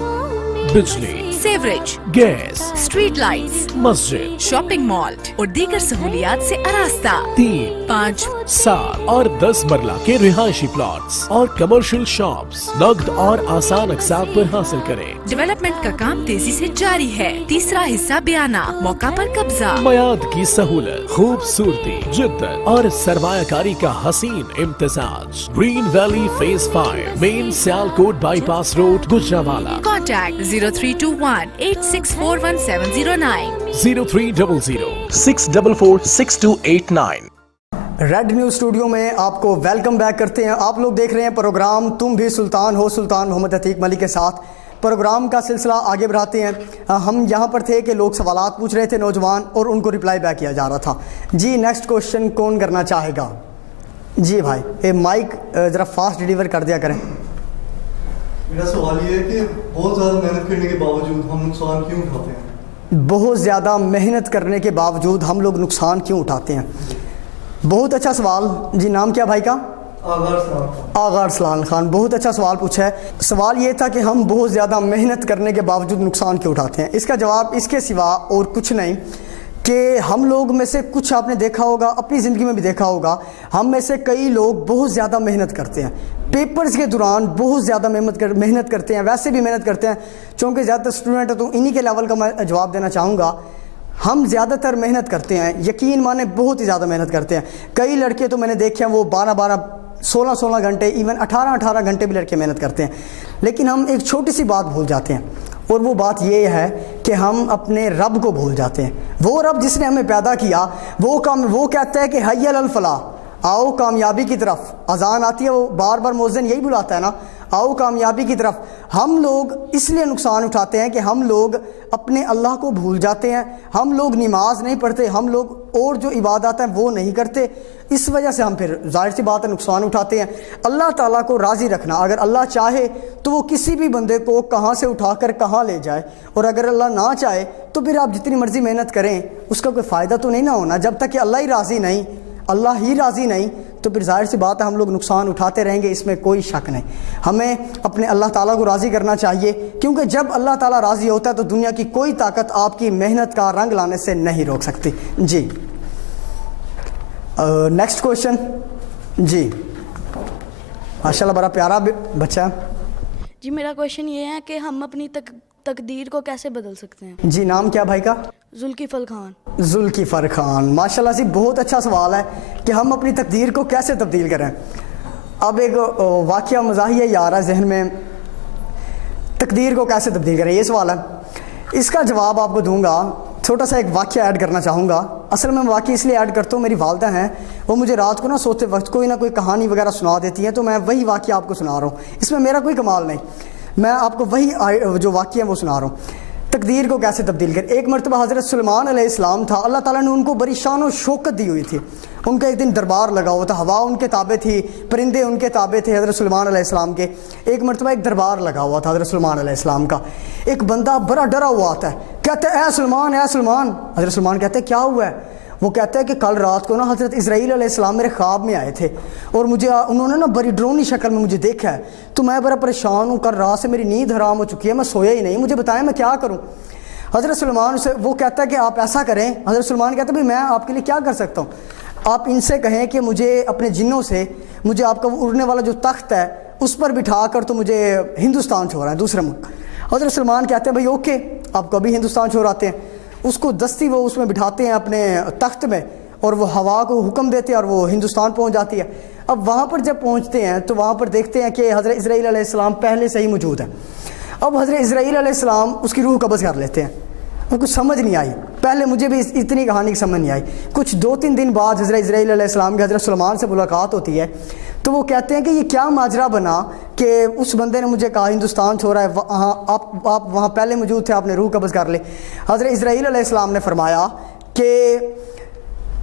बिजली, सीवरेज, गैस, स्ट्रीट लाइट्स, मस्जिद, शॉपिंग मॉल और दीगर सहूलियात से आरास्ता। 3, 5 7 और 10 मरला के रिहायशी प्लॉट्स और कमर्शियल शॉप्स नकद और आसान अक़सात पर हासिल करें। डेवलपमेंट का काम तेजी से जारी है। तीसरा हिस्सा बयाना, मौका पर कब्जा। मयाद की सहूलत, खूबसूरती, जिद्दत और सरमायाकारी का हसीन इम्तिजाज। Green valley phase 5, main Sialkot bypass road, Gujranwala. Contact 0321 8641 0300 644 6289। Red news studio में आपको वेलकम बैक करते हैं। आप लोग देख रहे हैं प्रोग्राम तुम भी सुल्तान हो, सुल्तान मोहम्मद अतीक मलिक के साथ। प्रोग्राम का सिलसिला आगे बढ़ाते हैं। हम यहाँ पर थे कि लोग सवालात पूछ रहे थे नौजवान, और उनको रिप्लाई बैक किया जा रहा था। जी नेक्स्ट क्वेश्चन कौन करना चाहेगा? जी भाई, ये माइक ज़रा फास्ट डिलीवर कर दिया करें। मेरा सवाल ये है कि बहुत ज़्यादा मेहनत करने के बावजूद हम नुकसान क्यों उठाते हैं? बहुत ज़्यादा मेहनत करने के बावजूद हम लोग नुकसान क्यों उठाते हैं? बहुत अच्छा सवाल। जी नाम क्या भाई का? आगार सलान खान। बहुत अच्छा सवाल पूछा है। सवाल ये था कि हम बहुत ज़्यादा मेहनत करने के बावजूद नुकसान क्यों उठाते हैं। इसका जवाब इसके सिवा और कुछ नहीं कि हम लोग में से कुछ आपने देखा होगा, अपनी ज़िंदगी में भी देखा होगा, हम में से कई लोग बहुत ज़्यादा मेहनत करते हैं। पेपर्स के दौरान बहुत ज़्यादा मेहनत करते हैं, वैसे भी मेहनत करते हैं। चूँकि ज़्यादातर स्टूडेंट है तो इन्हीं के लेवल का मैं जवाब देना चाहूँगा। हम ज़्यादातर मेहनत करते हैं, यकीन माने बहुत ही ज़्यादा मेहनत करते हैं। कई लड़के तो मैंने देखे हैं वो 12-12, 16-16 घंटे, इवन 18-18 घंटे भी लड़के मेहनत करते हैं। लेकिन हम एक छोटी सी बात भूल जाते हैं, और वो बात ये है कि हम अपने रब को भूल जाते हैं। वो रब जिसने हमें पैदा किया, वो कहता है कि हय्यल अल फलाह, आओ कामयाबी की तरफ। अजान आती है, वो बार बार मुअज्जिन यही बुलाता है ना, आओ कामयाबी की तरफ। हम लोग इसलिए नुकसान उठाते हैं कि हम लोग अपने अल्लाह को भूल जाते हैं। हम लोग नमाज नहीं पढ़ते, हम लोग और जो इबादत हैं वो नहीं करते। इस वजह से हम फिर जाहिर सी बात है नुकसान उठाते हैं। अल्लाह ताला को राज़ी रखना, अगर अल्लाह चाहे तो वो किसी भी बंदे को कहाँ से उठाकर कहाँ ले जाए, और अगर अल्लाह ना चाहे तो फिर आप जितनी मर्ज़ी मेहनत करें उसका कोई फ़ायदा तो नहीं ना होना। जब तक कि अल्लाह ही राज़ी नहीं, अल्लाह ही राज़ी नहीं, तो फिर जाहिर सी बात है हम लोग नुकसान उठाते रहेंगे, इसमें कोई शक नहीं। हमें अपने अल्लाह ताला को राज़ी करना चाहिए, क्योंकि जब अल्लाह ताला राज़ी होता है तो दुनिया की कोई ताकत आपकी मेहनत का रंग लाने से नहीं रोक सकती। जी नेक्स्ट क्वेश्चन। जी माशाल्लाह बड़ा प्यारा बच्चा। जी मेरा क्वेश्चन ये है कि हम अपनी तकदीर को कैसे बदल सकते हैं? जी नाम क्या भाई का? जुल्किफल खान। जुल्किफर खान, माशाल्लाह जी बहुत अच्छा सवाल है कि हम अपनी तकदीर को कैसे तब्दील करें। अब एक वाक़या मज़ाहिया ये आ रहा है जहन में, तकदीर को कैसे तब्दील करें, ये सवाल है। इसका जवाब आपको दूंगा। छोटा सा एक वाक़या ऐड करना चाहूँगा। असल में वाक़या इसलिए ऐड करता हूँ, मेरी वालदा हैं, वो मुझे रात को ना सोते वक्त कोई ना कोई कहानी वगैरह सुना देती हैं, तो मैं वही वाक़या आपको सुना रहा हूँ। इसमें मेरा कोई कमाल नहीं, मैं आपको वही जो वाक़या है वो सुना रहा हूँ। तकदीर को कैसे तब्दील कर। एक मरतबा हज़रत सुलेमान अलैहिस्सलाम था, अल्लाह ताला ने उनको बड़ी शान और शौकत दी हुई थी। उनका एक दिन दरबार लगा हुआ था, हवा उनके ताबे थी, परिंदे उनके ताबे थे हज़रत सुलेमान अलैहिस्सलाम के। एक मरतबा एक दरबार लगा हुआ था हज़रत सुलेमान अलैहिस्सलाम का। एक बंदा बड़ा डरा हुआ आता है, कहता है ए सुलेमान, ए सुलेमान। हज़रत सुलेमान कहते हैं क्या हुआ है? वो कहता है कि कल रात को ना हज़रत इज़राइल अलैहिस्सलाम मेरे ख्वाब में आए थे, और मुझे उन्होंने ना बड़ी डरावनी शक्ल में मुझे देखा है, तो मैं बड़ा परेशान हूँ। कल रात से मेरी नींद हराम हो चुकी है, मैं सोया ही नहीं, मुझे बताएं मैं क्या करूँ। हज़रत सुलेमान से वो कहता है कि आप ऐसा करें। हज़रत सुलेमान कहते हैं भाई मैं आपके लिए क्या कर सकता हूँ, आप इनसे कहें कि मुझे अपने जिन्नों से मुझे आपका वो उड़ने वाला जो तख्त है उस पर बिठा कर तो मुझे हिंदुस्तान छोड़ा है, दूसरा मुल्क। हज़रत सुलेमान कहते हैं भाई ओके, आपको अभी हिंदुस्तान छोड़ाते हैं। उसको दस्ती वो उसमें बिठाते हैं अपने तख्त में, और वो हवा को हुक्म देते हैं और वो हिंदुस्तान पहुँच जाती है। अब वहाँ पर जब पहुँचते हैं तो वहाँ पर देखते हैं कि हज़रत इज़राइल अलैहिस्सलाम पहले से ही मौजूद है। अब हज़रत इज़राइल अलैहिस्सलाम उसकी रूह कब्ज़ कर लेते हैं। और कुछ समझ नहीं आई, पहले मुझे भी इतनी कहानी की समझ नहीं आई। कुछ 2-3 दिन बाद हज़रत इज़राइल अलैहिस्सलाम की हज़रत सुलेमान से मुलाकात होती है, तो वो कहते हैं कि ये क्या माजरा बना कि उस बंदे ने मुझे कहा हिंदुस्तान छोड़ा है, वहाँ आप वहाँ पहले मौजूद थे, आपने रूह कब्ज़ कर ले। हज़रत इज़राइल अलैहिस्सलाम ने फरमाया कि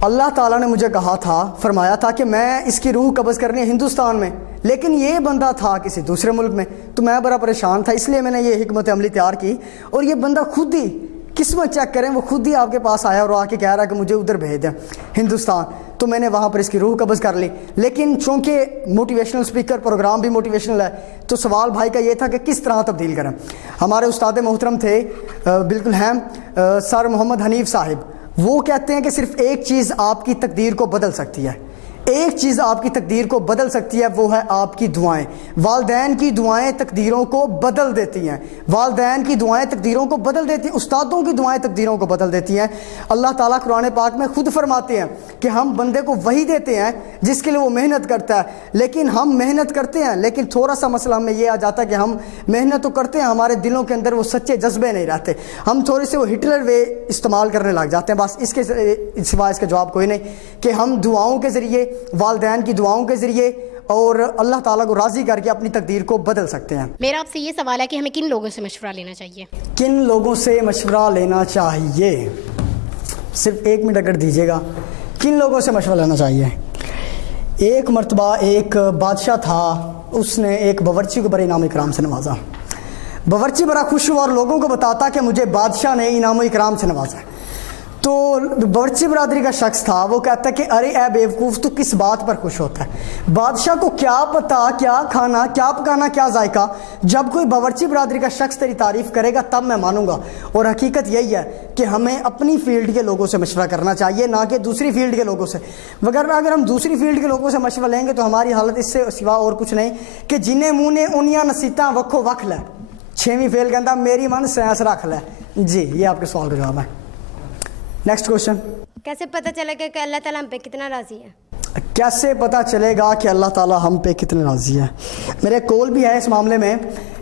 अल्लाह ताला ने मुझे कहा था, फरमाया था कि मैं इसकी रूह कब्ज़ करनी है हिंदुस्तान में, लेकिन ये बंदा था किसी दूसरे मुल्क में, तो मैं बड़ा परेशान था, इसलिए मैंने ये हिकमत अमली तैयार की। और ये बंदा खुद ही, किस्मत चेक करें, वो खुद ही आपके पास आया और आके कह रहा है कि मुझे उधर भेज दें हिंदुस्तान, तो मैंने वहाँ पर इसकी रूह कब्ज़ कर ली। लेकिन चूँकि मोटिवेशनल स्पीकर प्रोग्राम भी मोटिवेशनल है, तो सवाल भाई का ये था कि किस तरह तब्दील करें। हमारे उस्ताद मोहतरम थे, बिल्कुल हैं, सर मोहम्मद हनीफ साहिब, वो कहते हैं कि सिर्फ एक चीज़ आपकी तकदीर को बदल सकती है। ایک چیز آپ کی تقدیر کو بدل سکتی ہے, وہ ہے آپ کی دعائیں. والدین کی دعائیں تقدیروں کو بدل دیتی ہیں, والدین کی دعائیں تقدیروں کو بدل دیتی ہیں, استادوں کی دعائیں تقدیروں کو بدل دیتی ہیں. اللہ تعالیٰ قرآن پاک میں خود فرماتے ہیں کہ ہم بندے کو وہی دیتے ہیں جس کے لیے وہ محنت کرتا ہے. لیکن ہم محنت کرتے ہیں, لیکن تھوڑا سا مسئلہ ہمیں یہ آ جاتا ہے کہ ہم محنت تو کرتے ہیں, ہمارے دلوں کے اندر وہ سچے جذبے نہیں رہتے, ہم تھوڑے سے وہ ہٹلر وے استعمال کرنے لگ جاتے ہیں. بس اس کے سوا اس کا جواب کوئی نہیں کہ ہم دعاؤں کے ذریعے, والدین کی دعاؤں کے ذریعے اور اللہ تعالیٰ کو راضی کر کے اپنی تقدیر کو بدل سکتے ہیں. میرا آپ سے یہ سوال ہے کہ ہمیں کن لوگوں سے مشورہ لینا چاہیے؟ کن لوگوں سے مشورہ لینا چاہیے؟ صرف 1 منٹ اگر دیجیے گا. کن لوگوں سے مشورہ لینا چاہیے؟ ایک مرتبہ ایک بادشاہ تھا, اس نے ایک باورچی کو بڑے انعام اکرام سے نوازا. باورچی بڑا خوش ہوا اور لوگوں کو بتاتا کہ مجھے بادشاہ نے انعام و اکرام سے نوازا. تو باورچی برادری کا شخص تھا, وہ کہتا ہے کہ ارے اے بیوقوف, تو کس بات پر خوش ہوتا ہے؟ بادشاہ کو کیا پتا کیا کھانا, کیا پکانا, کیا ذائقہ. جب کوئی باورچی برادری کا شخص تیری تعریف کرے گا تب میں مانوں گا. اور حقیقت یہی ہے کہ ہمیں اپنی فیلڈ کے لوگوں سے مشورہ کرنا چاہیے, نہ کہ دوسری فیلڈ کے لوگوں سے. وغیرہ اگر ہم دوسری فیلڈ کے لوگوں سے مشورہ لیں گے تو ہماری حالت اس سے سوا اور کچھ نہیں کہ جنہیں منہ نے انیاں نصیحتاں وکھو وکھ لے. 6ویں فیل کہتا میری من سینس رکھ لے. جی یہ آپ کے سوال کا جواب ہے. Next question. کیسے پتہ چلے گا کہ اللہ تعالیٰ ہم پہ کتنا راضی ہے؟ کیسے پتہ چلے گا کہ اللہ تعالیٰ ہم پہ کتنے راضی ہے؟ میرے کول بھی ہے اس معاملے میں.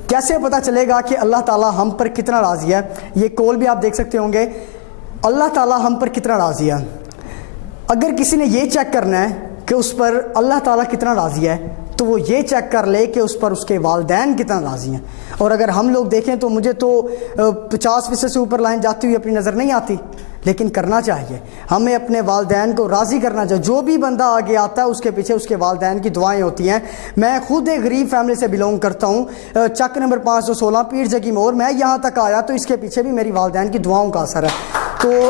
کیسے پتہ چلے گا کہ اللہ تعالیٰ ہم پر کتنا راضی ہے؟ یہ کول بھی آپ دیکھ سکتے ہوں گے. اللہ تعالیٰ ہم پر کتنا راضی ہے, اگر کسی نے یہ چیک کرنا ہے کہ اس پر اللہ تعالیٰ کتنا راضی ہے تو وہ یہ چیک کر لے کہ اس پر اس کے والدین کتنا راضی ہیں. اور اگر ہم لوگ دیکھیں تو مجھے تو 50% سے اوپر لائن جاتی ہوئی اپنی نظر نہیں آتی, لیکن کرنا چاہیے. ہمیں اپنے والدین کو راضی کرنا چاہیے. جو بھی بندہ آگے آتا ہے اس کے پیچھے اس کے والدین کی دعائیں ہوتی ہیں. میں خود ایک غریب فیملی سے بلونگ کرتا ہوں, چک نمبر 516 پیر جگی میں, اور میں یہاں تک آیا تو اس کے پیچھے بھی میری والدین کی دعاؤں کا اثر ہے. تو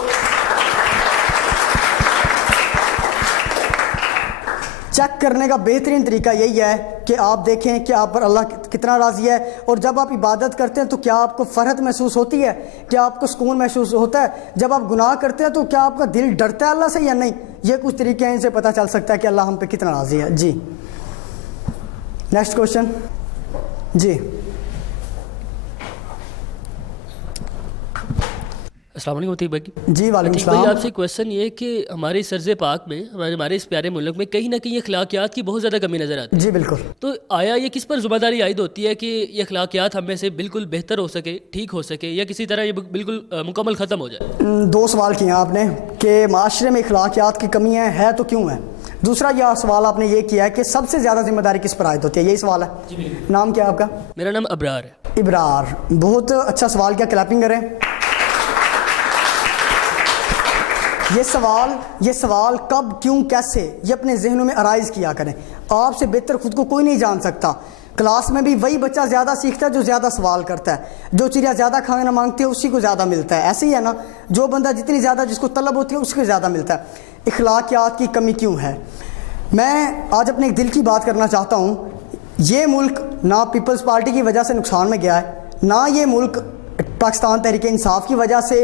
چیک کرنے کا بہترین طریقہ یہی ہے کہ آپ دیکھیں کہ آپ پر اللہ کتنا راضی ہے. اور جب آپ عبادت کرتے ہیں تو کیا آپ کو فرحت محسوس ہوتی ہے, کیا آپ کو سکون محسوس ہوتا ہے؟ جب آپ گناہ کرتے ہیں تو کیا آپ کا دل ڈرتا ہے اللہ سے یا نہیں؟ یہ کچھ طریقے ہیں, ان سے پتہ چل سکتا ہے کہ اللہ ہم پہ کتنا راضی ہے. جی نیکسٹ کوشچن. جی السلام علیکم عتیق بھائی. جی وعلیکم عتیق السلام. بھائی آپ سے کویشچن یہ ہے کہ ہماری سرز پاک میں, ہمارے اس پیارے ملک میں کہیں نہ کہیں اخلاقیات کی بہت زیادہ کمی نظر آتی ہے. جی بالکل. تو آیا یہ کس پر ذمہ داری عائد ہوتی ہے کہ یہ اخلاقیات ہم میں سے بالکل بہتر ہو سکے, ٹھیک ہو سکے, یا کسی طرح یہ بالکل مکمل ختم ہو جائے؟ 2 سوال کیے آپ نے کہ معاشرے میں اخلاقیات کی کمی ہے تو کیوں ہے. دوسرا یہ سوال آپ نے یہ کیا ہے کہ سب سے زیادہ ذمہ داری کس پر عائد ہوتی ہے, یہی سوال ہے. جی نام کیا ہے آپ کا؟ میرا نام ابرار ہے. ابرار, بہت اچھا سوال کیا, کلیپنگ کریں. یہ سوال کب, کیوں, کیسے, یہ اپنے ذہنوں میں ارائز کیا کریں. آپ سے بہتر خود کو کوئی نہیں جان سکتا. کلاس میں بھی وہی بچہ زیادہ سیکھتا ہے جو زیادہ سوال کرتا ہے. جو چڑیا زیادہ کھانا مانگتی ہے اسی کو زیادہ ملتا ہے. ایسے ہی ہے نا, جو بندہ جتنی زیادہ جس کو طلب ہوتی ہے اس کو زیادہ ملتا ہے. اخلاقیات کی کمی کیوں ہے؟ میں آج اپنے ایک دل کی بات کرنا چاہتا ہوں. یہ ملک نہ پیپلز پارٹی کی وجہ سے نقصان میں گیا ہے, نہ یہ ملک پاکستان تحریک انصاف کی وجہ سے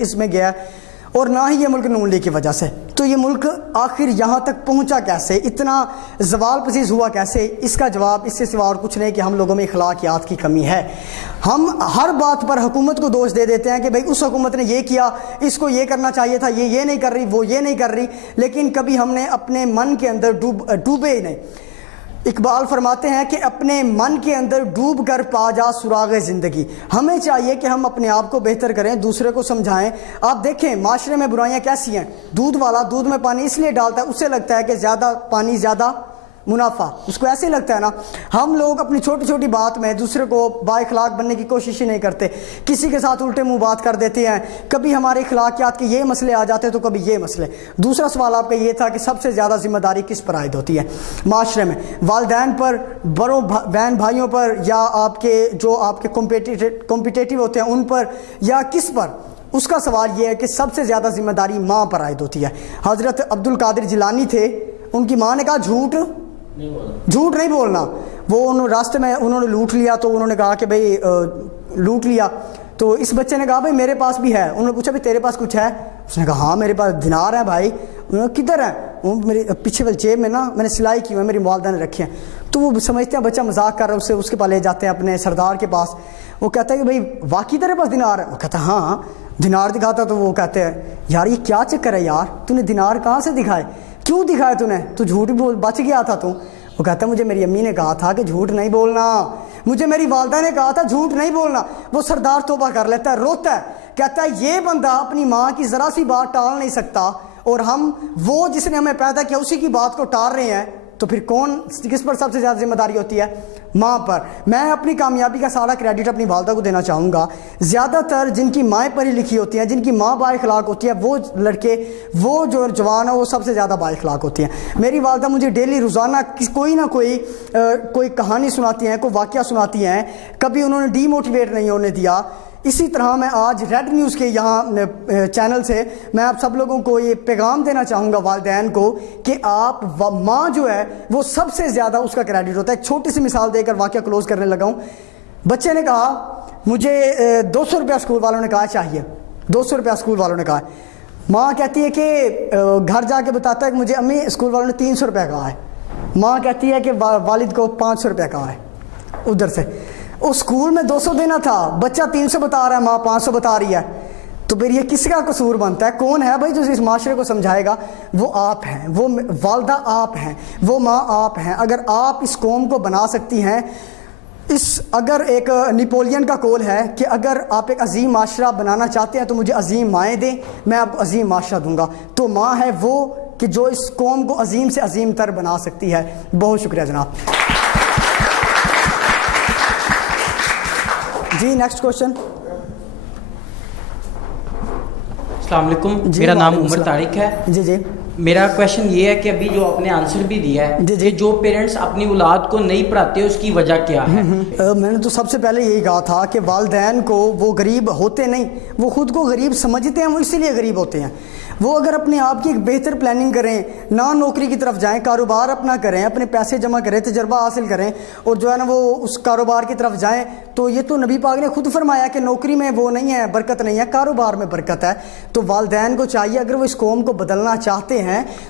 اس میں گیا ہے, اور نہ ہی یہ ملک نون لیگ کی وجہ سے. تو یہ ملک آخر یہاں تک پہنچا کیسے, اتنا زوال پذیر ہوا کیسے؟ اس کا جواب اس سے سوا اور کچھ نہیں کہ ہم لوگوں میں اخلاقیات کی کمی ہے. ہم ہر بات پر حکومت کو دوش دے دیتے ہیں کہ بھئی اس حکومت نے یہ کیا, اس کو یہ کرنا چاہیے تھا, یہ نہیں کر رہی, وہ یہ نہیں کر رہی, لیکن کبھی ہم نے اپنے من کے اندر ڈوبے ہی نہیں. اقبال فرماتے ہیں کہ اپنے من کے اندر ڈوب کر پا جا سراغ زندگی. ہمیں چاہیے کہ ہم اپنے آپ کو بہتر کریں, دوسرے کو سمجھائیں. آپ دیکھیں معاشرے میں برائیاں کیسی ہیں. دودھ والا دودھ میں پانی اس لیے ڈالتا ہے, اسے لگتا ہے کہ زیادہ پانی زیادہ منافع, اس کو ایسے لگتا ہے نا. ہم لوگ اپنی چھوٹی چھوٹی بات میں دوسرے کو با اخلاق بننے کی کوشش ہی نہیں کرتے, کسی کے ساتھ الٹے منہ بات کر دیتے ہیں. کبھی ہمارے اخلاقیات کے یہ مسئلے آ جاتے ہیں تو کبھی یہ مسئلے. دوسرا سوال آپ کا یہ تھا کہ سب سے زیادہ ذمہ داری کس پر عائد ہوتی ہے معاشرے میں, والدین پر, بڑوں بہن بھائیوں پر, یا آپ کے جو آپ کے کمپیٹیٹیو ہوتے ہیں ان پر, یا کس پر؟ اس کا سوال یہ ہے کہ سب سے زیادہ ذمہ داری ماں پر عائد ہوتی ہے. حضرت عبد القادر جیلانی تھے, ان کی ماں نے کہا جھوٹ نہیں بولنا. وہ راستے میں انہوں نے لوٹ لیا تو انہوں نے کہا کہ بھئی لوٹ لیا, تو اس بچے نے کہا بھئی میرے پاس بھی ہے. انہوں نے پوچھا بھئی تیرے پاس کچھ ہے؟ اس نے کہا ہاں میرے پاس دینار ہے بھائی. انہوں نے کدھر ہے؟ वो मेरे पीछे वाली जेब में ना मैंने सिलाई की हुई है, मेरी वालदा ने रखी है। तो वो समझते हैं बच्चा मजाक कर रहा है, उसके पास ले जाते हैं अपने सरदार के पास। वो कहता है कि भाई वाकई तेरे पास दिनार है? वो कहता है हाँ। दिनार दिखाता तो वो कहते हैं यार ये क्या चक्कर है यार, तूने दिनार कहाँ से दिखाए, क्यों दिखाए तूने, तू झूठ बोल बच गया था तू। वो कहता है मुझे मेरी अम्मी ने कहा था कि झूठ नहीं बोलना, मुझे मेरी वालदा ने कहा था झूठ नहीं बोलना। वो सरदार तौबा कर लेता है, रोता है, कहता है ये बंदा अपनी माँ की ज़रा सी बात टाल नहीं सकता और हम वो जिसने हमें पैदा किया उसी की बात को टाल रहे हैं, तो फिर कौन किस पर सबसे ज़्यादा जिम्मेदारी होती है? माँ पर। मैं अपनी कामयाबी का सारा क्रेडिट अपनी वालदा को देना चाहूँगा। ज़्यादातर जिनकी माएँ पढ़ी लिखी होती हैं, जिनकी माँ बाइखलाक होती है, वो लड़के, वो जो जवान है वो सबसे ज़्यादा बाइखलाक होती हैं। मेरी वालदा मुझे डेली रोज़ाना कोई ना कोई कहानी सुनाती हैं, कोई वाक़या सुनाती हैं, कभी उन्होंने डीमोटिवेट नहीं होने दिया। इसी तरह मैं आज रेड न्यूज़ के यहाँ चैनल से मैं आप सब लोगों को ये पैगाम देना चाहूँगा वालिदैन को कि आप माँ जो है वो सबसे ज़्यादा उसका क्रेडिट होता है। एक छोटी सी मिसाल देकर वाक़या क्लोज़ करने लगा हूँ। बच्चे ने कहा मुझे 200 रुपया स्कूल वालों ने कहा चाहिए, 200 रुपया स्कूल वालों ने कहा। माँ कहती है कि घर जाके बताता है कि मुझे अम्मी स्कूल वालों ने 300 रुपया कहा है। माँ कहती है कि वालिद को 500 रुपया कहा है। उधर से उस स्कूल में 200 देना था, बच्चा 300 बता रहा है, माँ 500 बता रही है, तो फिर ये किसका कसूर बनता है? कौन है भाई जो इस माशरे को समझाएगा? वो आप हैं, वो वालदा आप हैं, वो माँ आप हैं। अगर आप इस कौम को बना सकती हैं, अगर एक नेपोलियन का कौल है कि अगर आप एक अजीम माशरा बनाना चाहते हैं तो मुझे अजीम माएँ दें, मैं आपको अजीम माशरा दूंगा। तो माँ है वो कि जो इस कौम को अजीम से अजीम तर बना सकती है। बहुत शुक्रिया जनाब। जी नेक्स्ट क्वेश्चन। अस्सलाम वालेकुम, मेरा नाम उमर तारिक है। जी जी। मेरा क्वेश्चन ये है कि अभी जो आपने आंसर भी दिया है कि जो पेरेंट्स अपनी औलाद को नहीं पढ़ाते उसकी वजह क्या है? मैंने तो सबसे पहले यही कहा था कि वालिदैन को वो गरीब होते नहीं, वो ख़ुद को गरीब समझते हैं, वो इसीलिए गरीब होते हैं। वो अगर अपने आप की एक बेहतर प्लानिंग करें, ना नौकरी की तरफ जाएं, कारोबार अपना करें, अपने पैसे जमा करें, तजर्बा हासिल करें और जो है ना वो उस कारोबार की तरफ जाएं, तो ये तो नबी पाक ने खुद फरमाया कि नौकरी में वो नहीं है, बरकत नहीं है, कारोबार में बरकत है। तो वालिदैन को चाहिए अगर वो इस कौम को बदलना चाहते हैं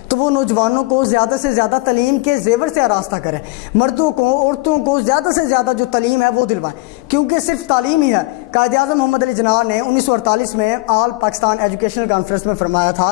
तो वो नौजवानों को ज़्यादा से ज़्यादा तलीम के जेवर से आरास्ता करें, मर्दों को औरतों को ज़्यादा से ज़्यादा जो तलीम है वो दिलवाएं, क्योंकि सिर्फ तालीम ही है। कायद-ए-आज़म मोहम्मद अली जिन्ना ने 1948 में आल पाकिस्तान एजुकेशनल कॉन्फ्रेंस में फरमाया था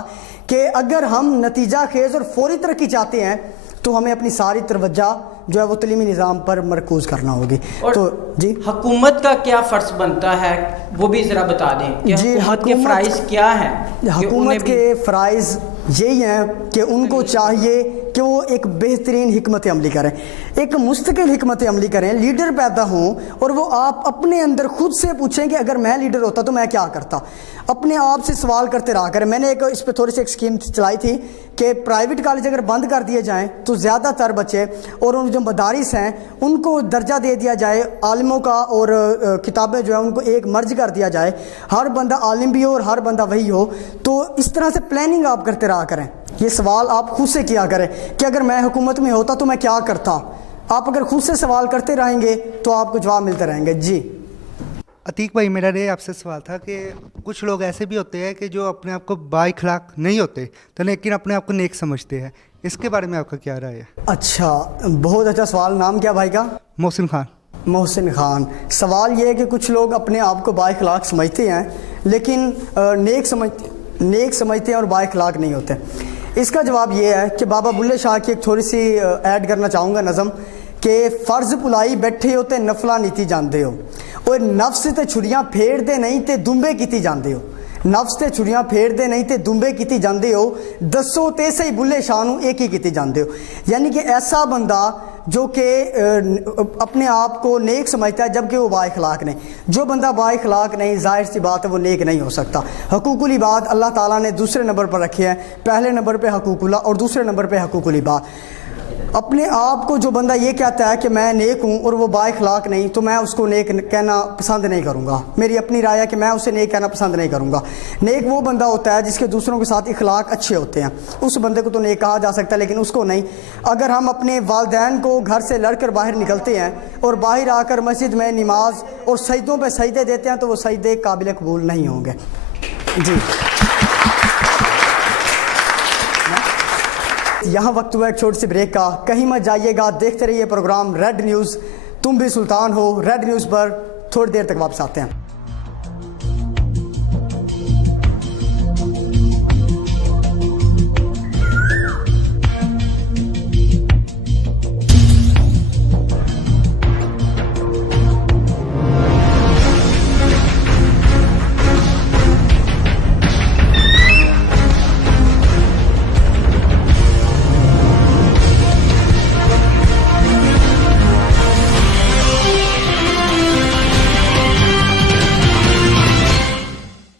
कि अगर हम नतीजा खेज और फौरी तरक्की चाहते हैं तो हमें अपनी सारी तवज्जो जो है वो तलीमी निज़ाम पर मरकूज़ करना होगी। तो जी हुकूमत का क्या फ़र्ज बनता है वो भी ज़रा बता दें कि जी हुकूमत के फ़राइज़ क्या हैं? हुकूमत के फ़राइज़ यही हैं कि उनको चाहिए कि वो एक बेहतरीन हिकमत अमली करें, एक मुस्तकिल हिकमत अमली करें, लीडर पैदा हों और वो आप अपने अंदर खुद से पूछें कि अगर मैं लीडर होता तो मैं क्या करता। अपने आप से सवाल करते रहा करें। मैंने इस पर थोड़ी सी एक स्कीम चलाई थी कि प्राइवेट कॉलेज अगर बंद कर दिए जाएँ तो ज़्यादातर बच्चे और उन जो मदारिस हैं उनको दर्जा दे दिया जाए आलिमों का और किताबें जो है उनको एक मर्ज कर दिया जाए, हर बंदा आलिम भी हो और हर बंदा वही हो। तो इस तरह से प्लानिंग आप करते रहा करें। ये सवाल आप खुद से किया करें कि अगर मैं हुकूमत में होता तो मैं क्या करता। आप अगर खुद से सवाल करते रहेंगे तो आपको जवाब मिलते रहेंगे। जी अतीक भाई, मेरा ये आपसे सवाल था कि कुछ लोग ऐसे भी होते हैं कि जो अपने आप को बाइखलाक नहीं होते तो लेकिन अपने आप को नेक समझते हैं, इसके बारे में आपका क्या राय है? अच्छा, बहुत अच्छा सवाल। नाम क्या भाई का? मोहसिन खान। मोहसिन खान। सवाल ये है कि कुछ लोग अपने आप को बाइखलाक समझते हैं लेकिन नेक समझते हैं और बाइखलाक नहीं होते। इसका जवाब ये है कि बाबा बुल्ले शाह की एक थोड़ी सी ऐड करना चाहूँगा नज़म कि फ़र्ज पुलाई बैठे हो ते नफला नीति जानते हो और नफ्स ते छुड़ियाँ फेर दे नहीं ते दुंबे कीती जानते हो, नफ्स ते छुड़ियाँ फेर दे नहीं ते दुंबे कीती जानते हो, दसो ते सही बुल्ले शाह नूं एक ही कीती जानते हो। यानी कि ऐसा बंदा जो कि अपने आप को नेक समझता है जबकि वो बाइखलाक नहीं। जो बंदा बाइखलाक नहीं, जाहिर सी बात है वो नेक नहीं हो सकता। हकूकुल इबाद अल्लाह ताला ने दूसरे नंबर पर रखे हैं, पहले नंबर पे हकूकुल्लाह और दूसरे नंबर पे हकूकुल इबाद। अपने आप को जो बंदा ये कहता है कि मैं नेक हूँ और वो बाइखलाक नहीं, तो मैं उसको नेक कहना पसंद नहीं करूँगा। मेरी अपनी राय है कि मैं उसे नेक कहना पसंद नहीं करूँगा। नेक वो बंदा होता है जिसके दूसरों के साथ इखलाक अच्छे होते हैं, उस बंदे को तो नेक कहा जा सकता है, लेकिन उसको नहीं। अगर हम अपने वालिदैन को घर से लड़कर बाहर निकलते हैं और बाहर आकर मस्जिद में नमाज और सजदों पर सजदे देते हैं तो वो सजदे काबिल कबूल नहीं होंगे। जी यहाँ वक्त हुआ एक छोटी सी ब्रेक का, कहीं मत जाइएगा, देखते रहिए प्रोग्राम रेड न्यूज़, तुम भी सुल्तान हो। रेड न्यूज़ पर थोड़ी देर तक वापस आते हैं।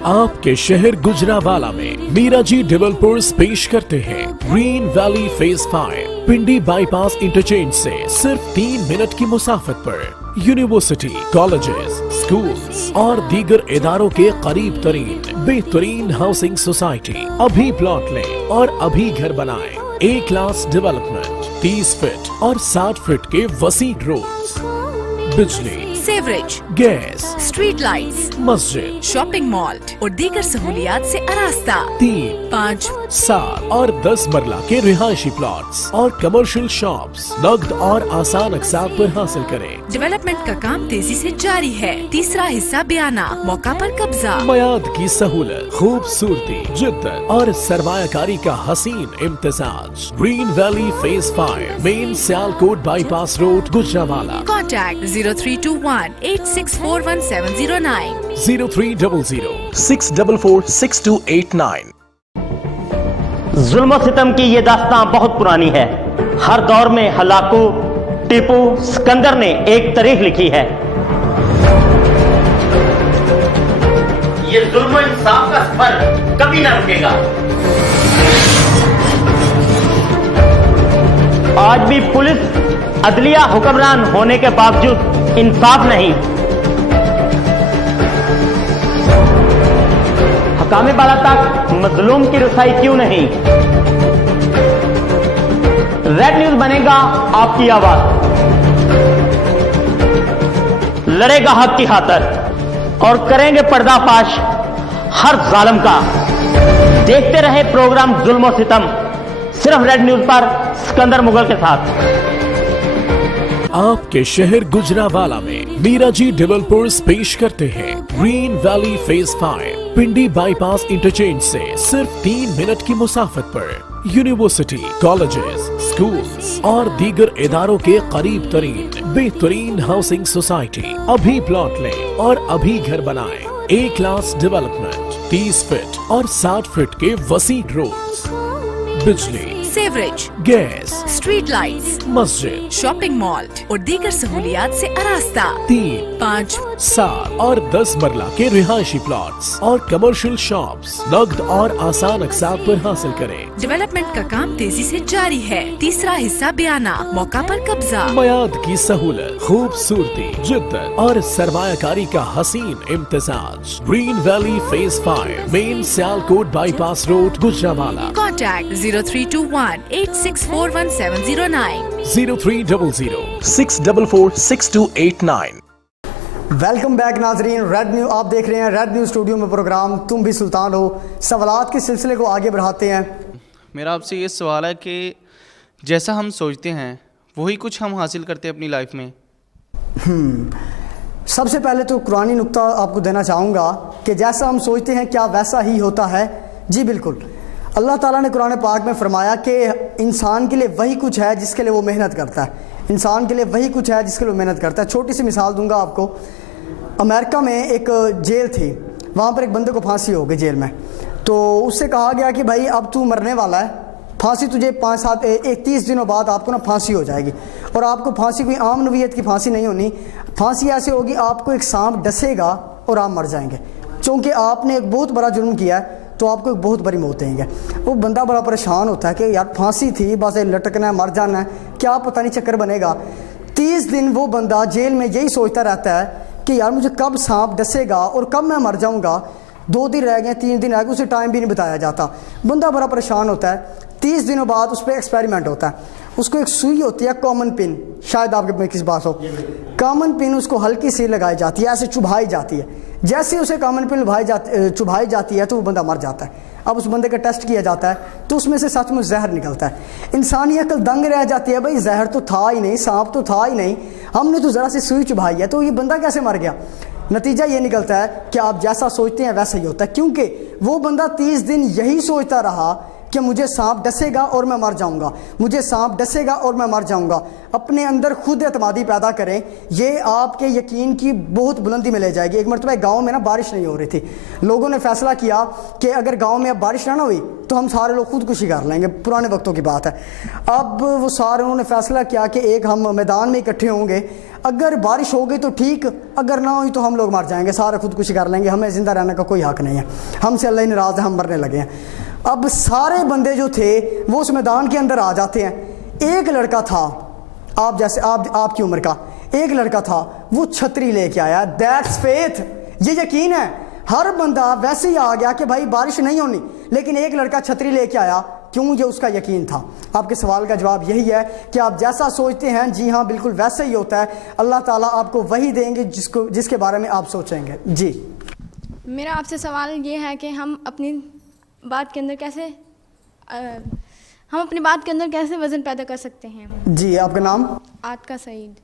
आपके शहर गुजरावाला में मीरा जी डेवलपर्स पेश करते हैं ग्रीन वैली फेज 5 पिंडी बाईपास इंटरचेंज से सिर्फ 3 मिनट की मुसाफत पर यूनिवर्सिटी, कॉलेजेस, स्कूल्स और दीगर इदारों के करीब तरीन बेहतरीन हाउसिंग सोसाइटी। अभी प्लॉट लें और अभी घर बनाएं। ए क्लास डेवलपमेंट, 30 फीट और 60 फीट के वसी रोड्स, बिजली, सेवरेज, गैस, स्ट्रीट लाइट्स, मस्जिद, शॉपिंग मॉल और दीगर सहूलियात से आरास्ता। 3, 5, 7 और 10 मरला के रिहायशी प्लॉट्स और कमर्शियल शॉप्स नगद और आसान अक़सात पर हासिल करें। डेवलपमेंट का काम तेजी से जारी है। तीसरा हिस्सा बयाना, मौका पर कब्जा। मयाद की सहूलत, खूबसूरती, जिद्दत और सरमायाकारी का हसीन इम्तिजाज। Green valley phase 5 main Sialkot bypass road Gujranwala. Contact 0321 8641 0300 644 6289। जुल्म सितम की ये दास्तां बहुत पुरानी है। हर दौर में हलाकू, टीपू, सिकंदर ने एक तारीख लिखी है। ये जुल्म इंसाफ का सफर कभी ना रुकेगा। आज भी पुलिस अदलिया हुक्मरान होने के बावजूद इंसाफ नहीं। हकामे बाला तक मजलूम की रसाई क्यों नहीं? रेड न्यूज़ बनेगा आपकी आवाज, लड़ेगा हक की खातिर और करेंगे पर्दाफाश हर जालिम का। देखते रहे प्रोग्राम जुल्म और सितम, सिर्फ रेड न्यूज़ पर सिकंदर मुगल के साथ। आपके शहर गुजरावाला में मीरा जी डेवलपर्स पेश करते हैं ग्रीन वैली फेज 5 पिंडी बाईपास इंटरचेंज से सिर्फ 3 मिनट की मुसाफत पर यूनिवर्सिटी, कॉलेजेस, स्कूल्स और दीगर इदारों के करीब तरीन बेहतरीन हाउसिंग सोसाइटी। अभी प्लॉट लें और अभी घर बनाएं। ए क्लास डेवलपमेंट, 30 फीट और 60 फीट के वसी रोड्स, बिजली, सेवरेज, गैस, स्ट्रीट लाइट्स, मस्जिद, शॉपिंग मॉल और दीगर सहूलियात से आरास्ता। 3, 5, 7 और 10 मरला के रिहायशी प्लॉट्स और कमर्शियल शॉप्स नगद और आसान अक़सात पर हासिल करें। डेवलपमेंट का काम तेजी से जारी है। तीसरा हिस्सा बयाना, मौका पर कब्जा। मयाद की सहूलत, खूबसूरती, जिद्दत और सरमायाकारी का हसीन इम्तिजाज। Green valley phase 5 main Sialkot bypass road Gujranwala. Contact 0321 8641 0300 644 6289। Welcome back नाजरीन, रेड न्यूज़ आप देख रहे हैं। रेड न्यूज़ स्टूडियो में प्रोग्राम तुम भी सुल्तान हो। सवालात के सिलसिले को आगे बढ़ाते हैं। मेरा आपसे ये सवाल है कि जैसा हम सोचते हैं वही कुछ हम हासिल करते हैं अपनी लाइफ में। सबसे पहले तो कुरानी नुक्ता आपको देना चाहूँगा कि जैसा हम सोचते हैं क्या वैसा ही होता है। जी बिल्कुल, अल्लाह ताला ने कुरान पाक में फरमाया कि इंसान के लिए वही कुछ है जिसके लिए वो मेहनत करता है। इंसान के लिए वही कुछ है जिसके लिए वो मेहनत करता है। छोटी सी मिसाल दूंगा आपको। अमेरिका में एक जेल थी, वहाँ पर एक बंदे को फांसी हो गई जेल में। तो उससे कहा गया कि भाई अब तू मरने वाला है, फांसी तुझे 30 दिनों बाद आपको ना फांसी हो जाएगी। और आपको फांसी कोई आम नवीयत की फांसी नहीं होनी, फांसी ऐसे होगी आपको एक सांप डसेगा और आप मर जाएंगे, क्योंकि आपने एक बहुत बड़ा जुर्म किया है, तो आपको एक बहुत बड़ी मौत देंगे। वो बंदा बड़ा परेशान होता है कि यार फांसी थी, बस लटकना है, मर जाना है, क्या पता नहीं चक्कर बनेगा। 30 दिन वो बंदा जेल में यही सोचता रहता है कि यार मुझे कब सांप डसेगा और कब मैं मर जाऊंगा। 2 दिन रह गए, 3 दिन रह गए, उसे टाइम भी नहीं बताया जाता। बंदा बड़ा परेशान होता है। 30 दिनों बाद उस पर एक्सपेरिमेंट होता है। उसको एक सुई होती है, कॉमन पिन, शायद आपके में किस बात हो, कॉमन पिन उसको हल्की सी लगाई जाती है, ऐसे चुभाई जाती है। जैसे उसे कॉमन पिल चुभाई जाती है तो वो बंदा मर जाता है। अब उस बंदे का टेस्ट किया जाता है तो उसमें से सचमुच जहर निकलता है। इंसानी अकल दंग रह जाती है, भाई जहर तो था ही नहीं, सांप तो था ही नहीं, हमने तो ज़रा सी सुई चुभाई है, तो ये बंदा कैसे मर गया। नतीजा ये निकलता है कि आप जैसा सोचते हैं वैसा ही होता है, क्योंकि वो बंदा 30 दिन यही सोचता रहा कि मुझे सांप डसेगा और मैं मर जाऊंगा, मुझे सांप डसेगा और मैं मर जाऊंगा। अपने अंदर खुद एतमादी पैदा करें, ये आपके यकीन की बहुत बुलंदी में ले जाएगी। एक मरतबा गांव में ना बारिश नहीं हो रही थी, लोगों ने फैसला किया कि अगर गांव में अब बारिश ना हुई तो हम सारे लोग खुदकुशी कर लेंगे, पुराने वक्तों की बात है। अब वो सारे उन्होंने फैसला किया कि एक हम मैदान में इकट्ठे होंगे, अगर बारिश हो गई तो ठीक, अगर ना हुई तो हम लोग मर जाएंगे, सारे खुदकुशी कर लेंगे, हमें ज़िंदा रहने का कोई हक़ नहीं है, हमसे अल्लाह नाराज़ है, हम मरने लगे हैं। अब सारे बंदे जो थे वो उस मैदान के अंदर आ जाते हैं। एक लड़का था, आप जैसे आपकी उम्र का एक लड़का था, वो छतरी लेके आया। दैट्स फेथ, ये यकीन है। हर बंदा वैसे ही आ गया कि भाई बारिश नहीं होनी, लेकिन एक लड़का छतरी लेके आया, क्यों? ये उसका यकीन था। आपके सवाल का जवाब यही है कि आप जैसा सोचते हैं, जी हाँ बिल्कुल वैसे ही होता है। अल्लाह ताला आपको वही देंगे जिसके बारे में आप सोचेंगे। जी मेरा आपसे सवाल ये है कि हम अपनी बात के अंदर कैसे वज़न पैदा कर सकते हैं। जी आपका नाम? आतका सईद।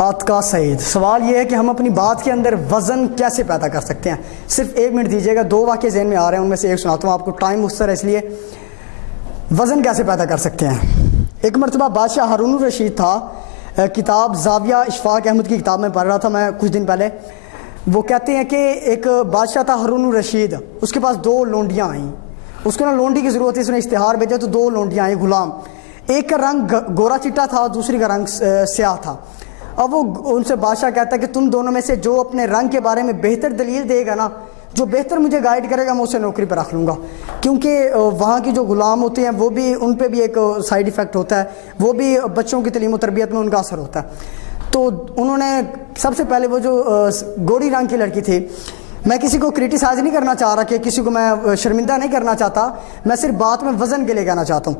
आतका सईद, सवाल ये है कि हम अपनी बात के अंदर वज़न कैसे पैदा कर सकते हैं। सिर्फ 1 मिनट दीजिएगा, 2 वाक़े ज़हन में आ रहे हैं, उनमें से एक सुनाता हूँ आपको, टाइम मुख्तसर है इसलिए। वज़न कैसे पैदा कर सकते हैं। एक मरतबा बादशाह हारून रशीद था, किताब ज़ाविया इशफाक अहमद की किताब में पढ़ रहा था मैं कुछ दिन पहले। वो कहते हैं कि एक बादशाह था हारून रशीद, उसके पास 2 लोंडियाँ आईं, उसको ना लोंडी की ज़रूरत थी, उसने इश्तिहार भेजा तो 2 लोंडियाँ आई गुलाम। एक का रंग गोरा चिट्टा था, दूसरी का रंग स्याह था। अब वो उनसे बादशाह कहता है कि तुम दोनों में से जो अपने रंग के बारे में बेहतर दलील देगा ना, जो बेहतर मुझे गाइड करेगा, मैं उसे नौकरी पर रख लूँगा। क्योंकि वहाँ की जो गुलाम होते हैं वो भी, उन पर भी एक साइड इफ़ेक्ट होता है, वो भी बच्चों की तलीम व तरबियत में उनका असर होता है। तो उन्होंने सबसे पहले वो जो गोरी रंग की लड़की थी, मैं किसी को क्रिटिसाइज नहीं करना चाह रहा कि किसी को मैं शर्मिंदा नहीं करना चाहता, मैं सिर्फ बात में वज़न के लिए कहना चाहता हूँ।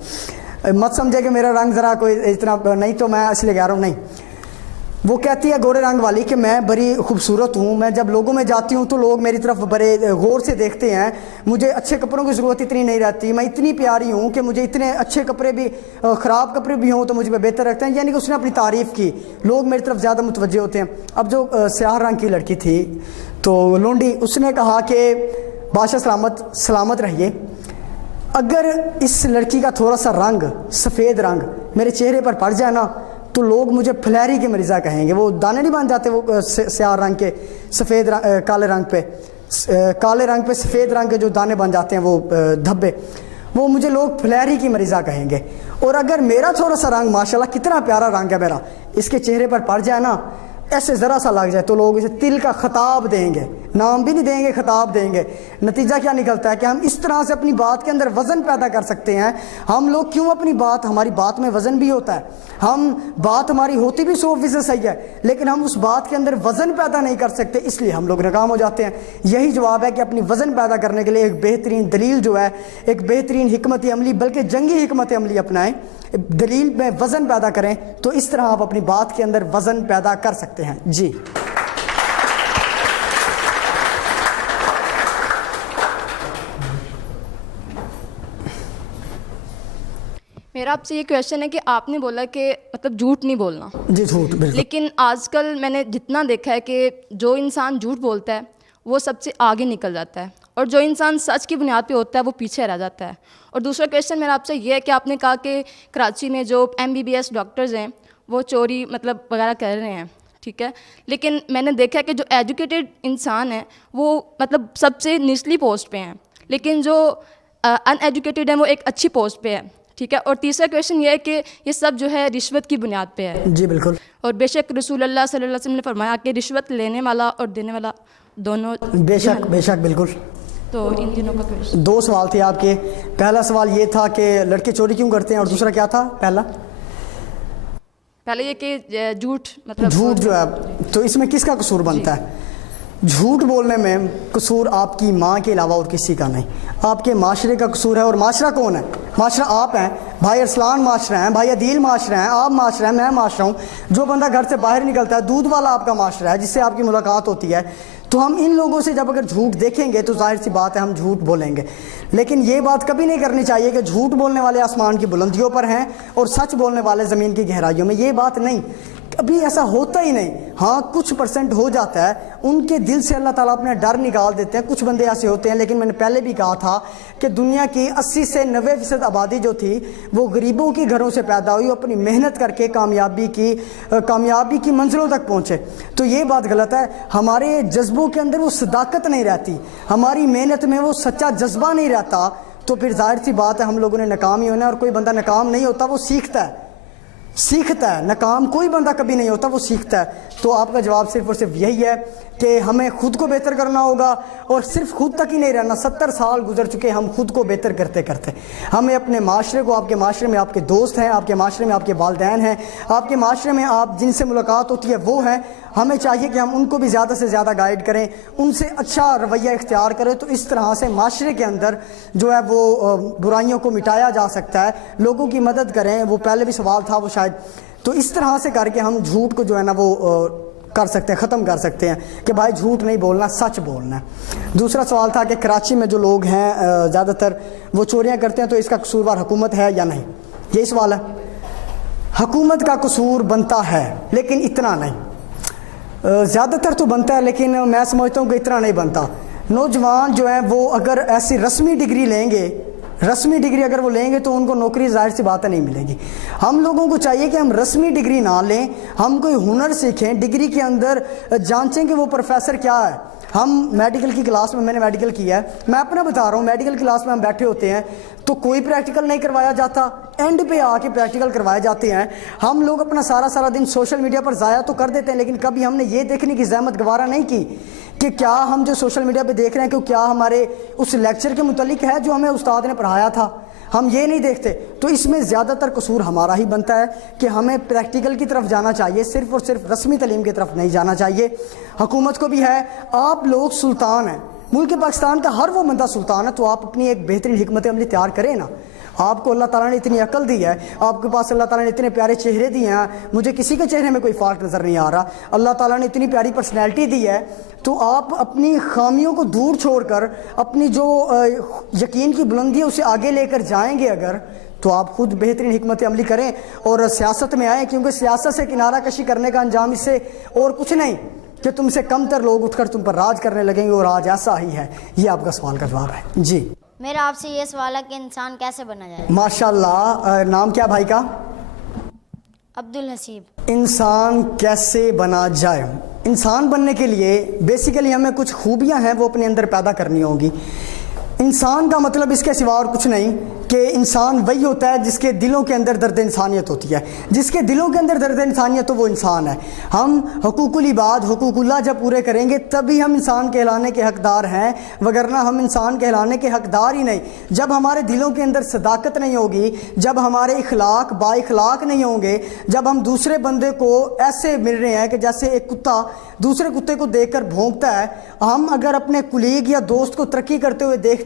मत समझे कि मेरा रंग ज़रा कोई इतना नहीं, तो मैं इसलिए कह रहा हूँ नहीं। वो कहती है गोरे रंग वाली कि मैं बड़ी खूबसूरत हूँ, मैं जब लोगों में जाती हूँ तो लोग मेरी तरफ बड़े गौर से देखते हैं, मुझे अच्छे कपड़ों की ज़रूरत इतनी नहीं रहती, मैं इतनी प्यारी हूँ कि मुझे इतने अच्छे कपड़े भी, ख़राब कपड़े भी हों तो मुझे बेहतर रखते हैं। यानी कि उसने अपनी तारीफ़ की, लोग मेरी तरफ ज़्यादा मुतवज्जे होते हैं। अब जो स्याह रंग की लड़की थी तो लोंडी, उसने कहा कि बादशाह सलामत रहिए, अगर इस लड़की का थोड़ा सा रंग, सफ़ेद रंग मेरे चेहरे पर पड़ जाए ना तो लोग मुझे फुलहरी के मरीज़ा कहेंगे। वो दाने नहीं बन जाते वो स्याह रंग के सफ़ेद काले रंग पे सफ़ेद रंग के जो दाने बन जाते हैं, वो धब्बे, वो मुझे लोग फुलहरी की मरीज़ा कहेंगे। और अगर मेरा थोड़ा सा रंग, माशाल्लाह कितना प्यारा रंग है मेरा, इसके चेहरे पर पड़ जाए ना, ऐसे ज़रा सा लग जाए तो लोग इसे तिल का खताब देंगे, नाम भी नहीं देंगे, खताब देंगे। नतीजा क्या निकलता है कि हम इस तरह से अपनी बात के अंदर वज़न पैदा कर सकते हैं। हम लोग क्यों अपनी बात, हमारी बात में वज़न भी होता है, हम बात हमारी होती भी 100% सही है, लेकिन हम उस बात के अंदर वज़न पैदा नहीं कर सकते, इसलिए हम लोग नाकाम हो जाते हैं। यही जवाब है कि अपनी वज़न पैदा करने के लिए एक बेहतरीन दलील जो है, एक बेहतरीन हिकमत अमली, बल्कि जंगी हिकमत अमली अपनाएं, दलील में वज़न पैदा करें, तो इस तरह आप अपनी बात के अंदर वज़न पैदा कर सकते हैं। जी मेरा आपसे ये क्वेश्चन है कि आपने बोला कि मतलब झूठ नहीं बोलना। जी झूठ, बिल्कुल। लेकिन आजकल मैंने जितना देखा है कि जो इंसान झूठ बोलता है वो सबसे आगे निकल जाता है, और जो इंसान सच की बुनियाद पे होता है वो पीछे रह जाता है। और दूसरा क्वेश्चन मेरा आपसे ये है कि आपने कहा कि कराची में जो MBBS डॉक्टर्स हैं वो चोरी मतलब वगैरह कर रहे हैं, ठीक है, लेकिन मैंने देखा है कि जो एजुकेटेड इंसान है वो मतलब सबसे निचली पोस्ट पे हैं, लेकिन जो अनएजुकेटेड है वो एक अच्छी पोस्ट पे है, ठीक है। और तीसरा क्वेश्चन ये है कि ये सब जो है रिश्वत की बुनियाद पे है। जी बिल्कुल। और बेशक रसूल अल्लाह सल्लल्लाहु अलैहि वसल्लम ने फरमाया कि रिश्वत लेने वाला और देने वाला दोनों, बेशक बेशक बिल्कुल। तो इन दिनों का क्वेश्चन, 2 सवाल थे आपके। पहला सवाल ये था कि लड़के चोरी क्यों करते हैं, और दूसरा क्या था? पहले ये कि झूठ, मतलब झूठ जो है, तो इसमें किसका कसूर बनता है? झूठ बोलने में कसूर आपकी माँ के अलावा और किसी का नहीं, आपके माशरे का कसूर है। और माशरा कौन है? माशरा आप हैं। بھائی ارسلان معاشرہ ہیں, بھائی عدیل معاشرہ ہیں, آپ معاشرہ ہیں, میں معاشرہ ہوں. جو بندہ گھر سے باہر نکلتا ہے, دودھ والا آپ کا معاشرہ ہے جس سے آپ کی ملاقات ہوتی ہے. تو ہم ان لوگوں سے جب اگر جھوٹ دیکھیں گے تو ظاہر سی بات ہے ہم جھوٹ بولیں گے. لیکن یہ بات کبھی نہیں کرنی چاہیے کہ جھوٹ بولنے والے آسمان کی بلندیوں پر ہیں اور سچ بولنے والے زمین کی گہرائیوں میں. یہ بات نہیں, کبھی ایسا ہوتا ہی نہیں. ہاں کچھ پرسنٹ ہو جاتا ہے, ان کے دل سے اللہ تعالیٰ اپنا ڈر نکال دیتے ہیں. کچھ بندے ایسے ہوتے ہیں, لیکن میں نے پہلے بھی کہا تھا کہ دنیا کی 80 سے 90% آبادی جو تھی وہ غریبوں کے گھروں سے پیدا ہوئی, اپنی محنت کر کے کامیابی کی منزلوں تک پہنچے. تو یہ بات غلط ہے. ہمارے جذبوں کے اندر وہ صداقت نہیں رہتی, ہماری محنت میں وہ سچا جذبہ نہیں رہتا, تو پھر ظاہر سی بات ہے ہم لوگوں نے ناکام ہی ہونا ہے. اور کوئی بندہ ناکام نہیں ہوتا, وہ سیکھتا ہے. ناکام کوئی بندہ کبھی نہیں ہوتا, وہ سیکھتا ہے. تو آپ کا جواب صرف اور صرف یہی ہے کہ ہمیں خود کو بہتر کرنا ہوگا, اور صرف خود تک ہی نہیں رہنا. 70 سال گزر چکے ہم خود کو بہتر کرتے کرتے. ہمیں اپنے معاشرے کو, آپ کے معاشرے میں آپ کے دوست ہیں, آپ کے معاشرے میں آپ کے والدین ہیں, آپ کے معاشرے میں آپ جن سے ملاقات ہوتی ہے وہ ہیں, ہمیں چاہیے کہ ہم ان کو بھی زیادہ سے زیادہ گائیڈ کریں, ان سے اچھا رویہ اختیار کریں. تو اس طرح سے معاشرے کے اندر جو ہے وہ برائیوں کو مٹایا جا سکتا ہے. لوگوں کی مدد کریں, وہ پہلے بھی سوال تھا وہ شاید. تو اس طرح سے کر کے ہم جھوٹ کو جو ہے نا وہ کر سکتے ہیں, ختم کر سکتے ہیں کہ بھائی جھوٹ نہیں بولنا, سچ بولنا ہے. دوسرا سوال تھا کہ کراچی میں جو لوگ ہیں زیادہ تر وہ چوریاں کرتے ہیں, تو اس کا قصوروار حکومت ہے یا نہیں, یہی سوال ہے. حکومت کا قصور بنتا ہے لیکن اتنا نہیں. زیادہ تر تو بنتا ہے, لیکن میں سمجھتا ہوں کہ اتنا نہیں بنتا. نوجوان جو ہیں وہ اگر ایسی رسمی ڈگری لیں گے, اگر وہ لیں گے تو ان کو نوکری ظاہر سی بات نہیں ملے گی. ہم لوگوں کو چاہیے کہ ہم رسمی ڈگری نہ لیں, ہم کوئی ہنر سیکھیں, ڈگری کے اندر جانچیں کہ وہ پروفیسر کیا ہے. ہم میڈیکل کی کلاس میں, میں نے میڈیکل کیا ہے, میں اپنا بتا رہا ہوں, میڈیکل کلاس میں ہم بیٹھے ہوتے ہیں تو کوئی پریکٹیکل نہیں کروایا جاتا, اینڈ پہ آ کے پریکٹیکل کروائے جاتے ہیں. ہم لوگ اپنا سارا دن سوشل میڈیا پر ضائع تو کر دیتے ہیں, لیکن کبھی ہم نے یہ دیکھنے کی زحمت گوارا نہیں کی کہ کیا ہم جو سوشل میڈیا پہ دیکھ رہے ہیں کہ کیا ہمارے اس لیکچر کے متعلق ہے جو ہمیں استاد نے پڑھایا تھا. ہم یہ نہیں دیکھتے. تو اس میں زیادہ تر قصور ہمارا ہی بنتا ہے کہ ہمیں پریکٹیکل کی طرف جانا چاہیے, صرف اور صرف رسمی تعلیم کی طرف نہیں جانا چاہیے. حکومت کو بھی ہے, آپ لوگ سلطان ہیں, ملک پاکستان کا ہر وہ بندہ سلطان ہے. تو آپ اپنی ایک بہترین حکمت عملی تیار کریں نا. آپ کو اللہ تعالیٰ نے اتنی عقل دی ہے, آپ کے پاس اللہ تعالیٰ نے اتنے پیارے چہرے دیے ہیں, مجھے کسی کے چہرے میں کوئی فالٹ نظر نہیں آ رہا. اللہ تعالیٰ نے اتنی پیاری پرسنالٹی دی ہے, تو آپ اپنی خامیوں کو دور چھوڑ کر اپنی جو یقین کی بلندی ہے اسے آگے لے کر جائیں گے اگر, تو آپ خود بہترین حکمت عملی کریں اور سیاست میں آئیں. کیونکہ سیاست سے کنارہ کشی کرنے کا انجام اس سے اور کچھ نہیں کہ تم سے کم تر لوگ اٹھ کر تم پر راج کرنے لگیں گے, اور آج ایسا ہی ہے. یہ آپ کا سوال کا جواب ہے. جی میرا آپ سے یہ سوال ہے کہ انسان کیسے بنا جائے؟ ماشاءاللہ. نام کیا بھائی کا؟ عبدالحسیب. انسان کیسے بنا جائے؟ انسان بننے کے لیے بیسیکلی ہمیں کچھ خوبیاں ہیں وہ اپنے اندر پیدا کرنی ہوگی. انسان کا مطلب اس کے سوا اور کچھ نہیں کہ انسان وہی ہوتا ہے جس کے دلوں کے اندر درد انسانیت ہوتی ہے. جس کے دلوں کے اندر درد انسانیت تو وہ انسان ہے. ہم حقوق العباد, حقوق اللہ جب پورے کریں گے تبھی ہم انسان کہلانے کے حقدار ہیں, وگرنہ ہم انسان کہلانے کے حقدار ہی نہیں. جب ہمارے دلوں کے اندر صداقت نہیں ہوگی, جب ہمارے اخلاق با اخلاق نہیں ہوں گے, جب ہم دوسرے بندے کو ایسے مل رہے ہیں کہ جیسے ایک کتا دوسرے کتے کو دیکھ کر بھونکتا ہے, ہم اگر اپنے کلیگ یا دوست کو ترقی کرتے ہوئے دیکھتے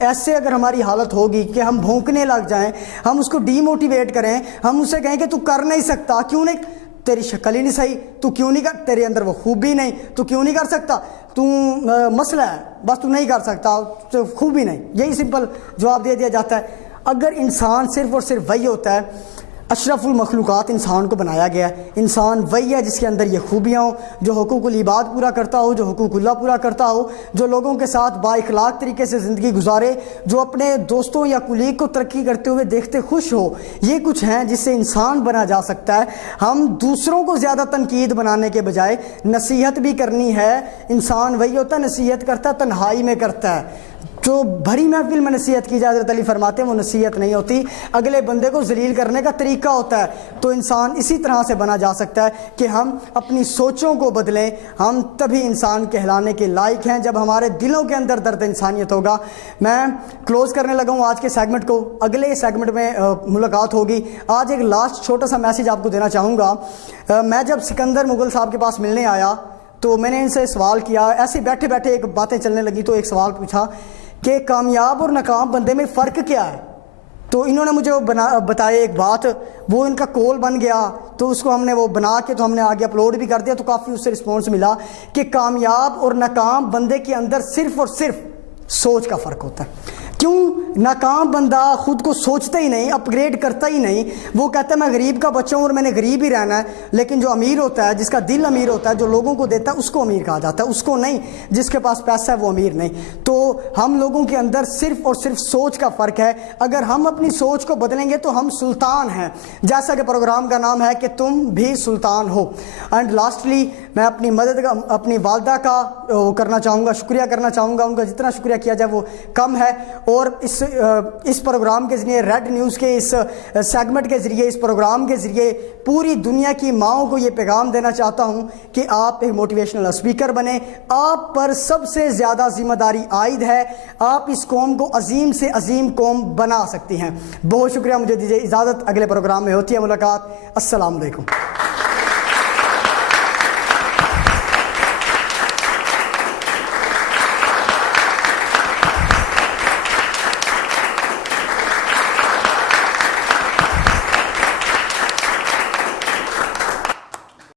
ایسے اگر ہماری حالت ہوگی کہ ہم بھونکنے لگ جائیں, ہم اس کو ڈی موٹیویٹ کریں, ہم اسے کہیں کہ تو کر نہیں سکتا, کیوں نہیں, تیری شکل ہی نہیں صحیح, تو کیوں نہیں کر, تیرے اندر وہ خوبی نہیں, تو کیوں نہیں کر سکتا, تو مسئلہ ہے بس تو نہیں کر سکتا, تو خوبی نہیں. یہی سمپل جواب دے دیا جاتا ہے. اگر انسان صرف اور صرف وہی ہوتا ہے, اشرف المخلوقات انسان کو بنایا گیا ہے, انسان وہی ہے جس کے اندر یہ خوبیاں ہوں, جو حقوق العباد پورا کرتا ہو, جو حقوق اللہ پورا کرتا ہو, جو لوگوں کے ساتھ با اخلاق طریقے سے زندگی گزارے, جو اپنے دوستوں یا کلیگ کو ترقی کرتے ہوئے دیکھتے خوش ہو. یہ کچھ ہیں جس سے انسان بنا جا سکتا ہے. ہم دوسروں کو زیادہ تنقید بنانے کے بجائے نصیحت بھی کرنی ہے. انسان وہی ہوتا ہے نصیحت کرتا ہے تنہائی میں کرتا ہے. جو بھری محفل میں نصیحت کی جائے, حضرت علی فرماتے ہیں وہ نصیحت نہیں ہوتی, اگلے بندے کو ذلیل کرنے کا طریقہ ہوتا ہے. تو انسان اسی طرح سے بنا جا سکتا ہے کہ ہم اپنی سوچوں کو بدلیں, ہم تبھی انسان کہلانے کے لائق ہیں جب ہمارے دلوں کے اندر درد انسانیت ہوگا. میں کلوز کرنے لگا ہوں آج کے سیگمنٹ کو, اگلے سیگمنٹ میں ملاقات ہوگی. آج ایک لاسٹ چھوٹا سا میسیج آپ کو دینا چاہوں گا. میں جب سکندر مغل صاحب کے پاس ملنے آیا تو میں نے ان سے سوال کیا, ایسے بیٹھے بیٹھے ایک باتیں چلنے لگی, تو ایک سوال پوچھا کہ کامیاب اور ناکام بندے میں فرق کیا ہے. تو انہوں نے مجھے وہ بتایا ایک بات, وہ ان کا کول بن گیا, تو اس کو ہم نے وہ بنا کے تو ہم نے آگے اپلوڈ بھی کر دیا, تو کافی اس سے رسپانس ملا کہ کامیاب اور ناکام بندے کے اندر صرف اور صرف سوچ کا فرق ہوتا ہے. کیوں؟ ناکام بندہ خود کو سوچتا ہی نہیں, اپ گریڈ کرتا ہی نہیں, وہ کہتا ہے میں غریب کا بچہ ہوں اور میں نے غریب ہی رہنا ہے. لیکن جو امیر ہوتا ہے, جس کا دل امیر ہوتا ہے, جو لوگوں کو دیتا ہے, اس کو امیر کہا جاتا ہے, اس کو نہیں جس کے پاس پیسہ ہے وہ امیر نہیں. تو ہم لوگوں کے اندر صرف اور صرف سوچ کا فرق ہے. اگر ہم اپنی سوچ کو بدلیں گے تو ہم سلطان ہیں, جیسا کہ پروگرام کا نام ہے کہ تم بھی سلطان ہو. اینڈ لاسٹلی میں اپنی مدد کا, اپنی والدہ کا کرنا چاہوں گا, شکریہ کرنا چاہوں گا. ان کا جتنا شکریہ کیا جائے وہ کم ہے. اور اس پروگرام کے ذریعے, ریڈ نیوز کے اس سیگمنٹ کے ذریعے, اس پروگرام کے ذریعے پوری دنیا کی ماؤں کو یہ پیغام دینا چاہتا ہوں کہ آپ ایک موٹیویشنل اسپیکر بنیں. آپ پر سب سے زیادہ ذمہ داری عائد ہے. آپ اس قوم کو عظیم سے عظیم قوم بنا سکتی ہیں. بہت شکریہ, مجھے دیجیے اجازت, اگلے پروگرام میں ہوتی ہے ملاقات. السلام علیکم.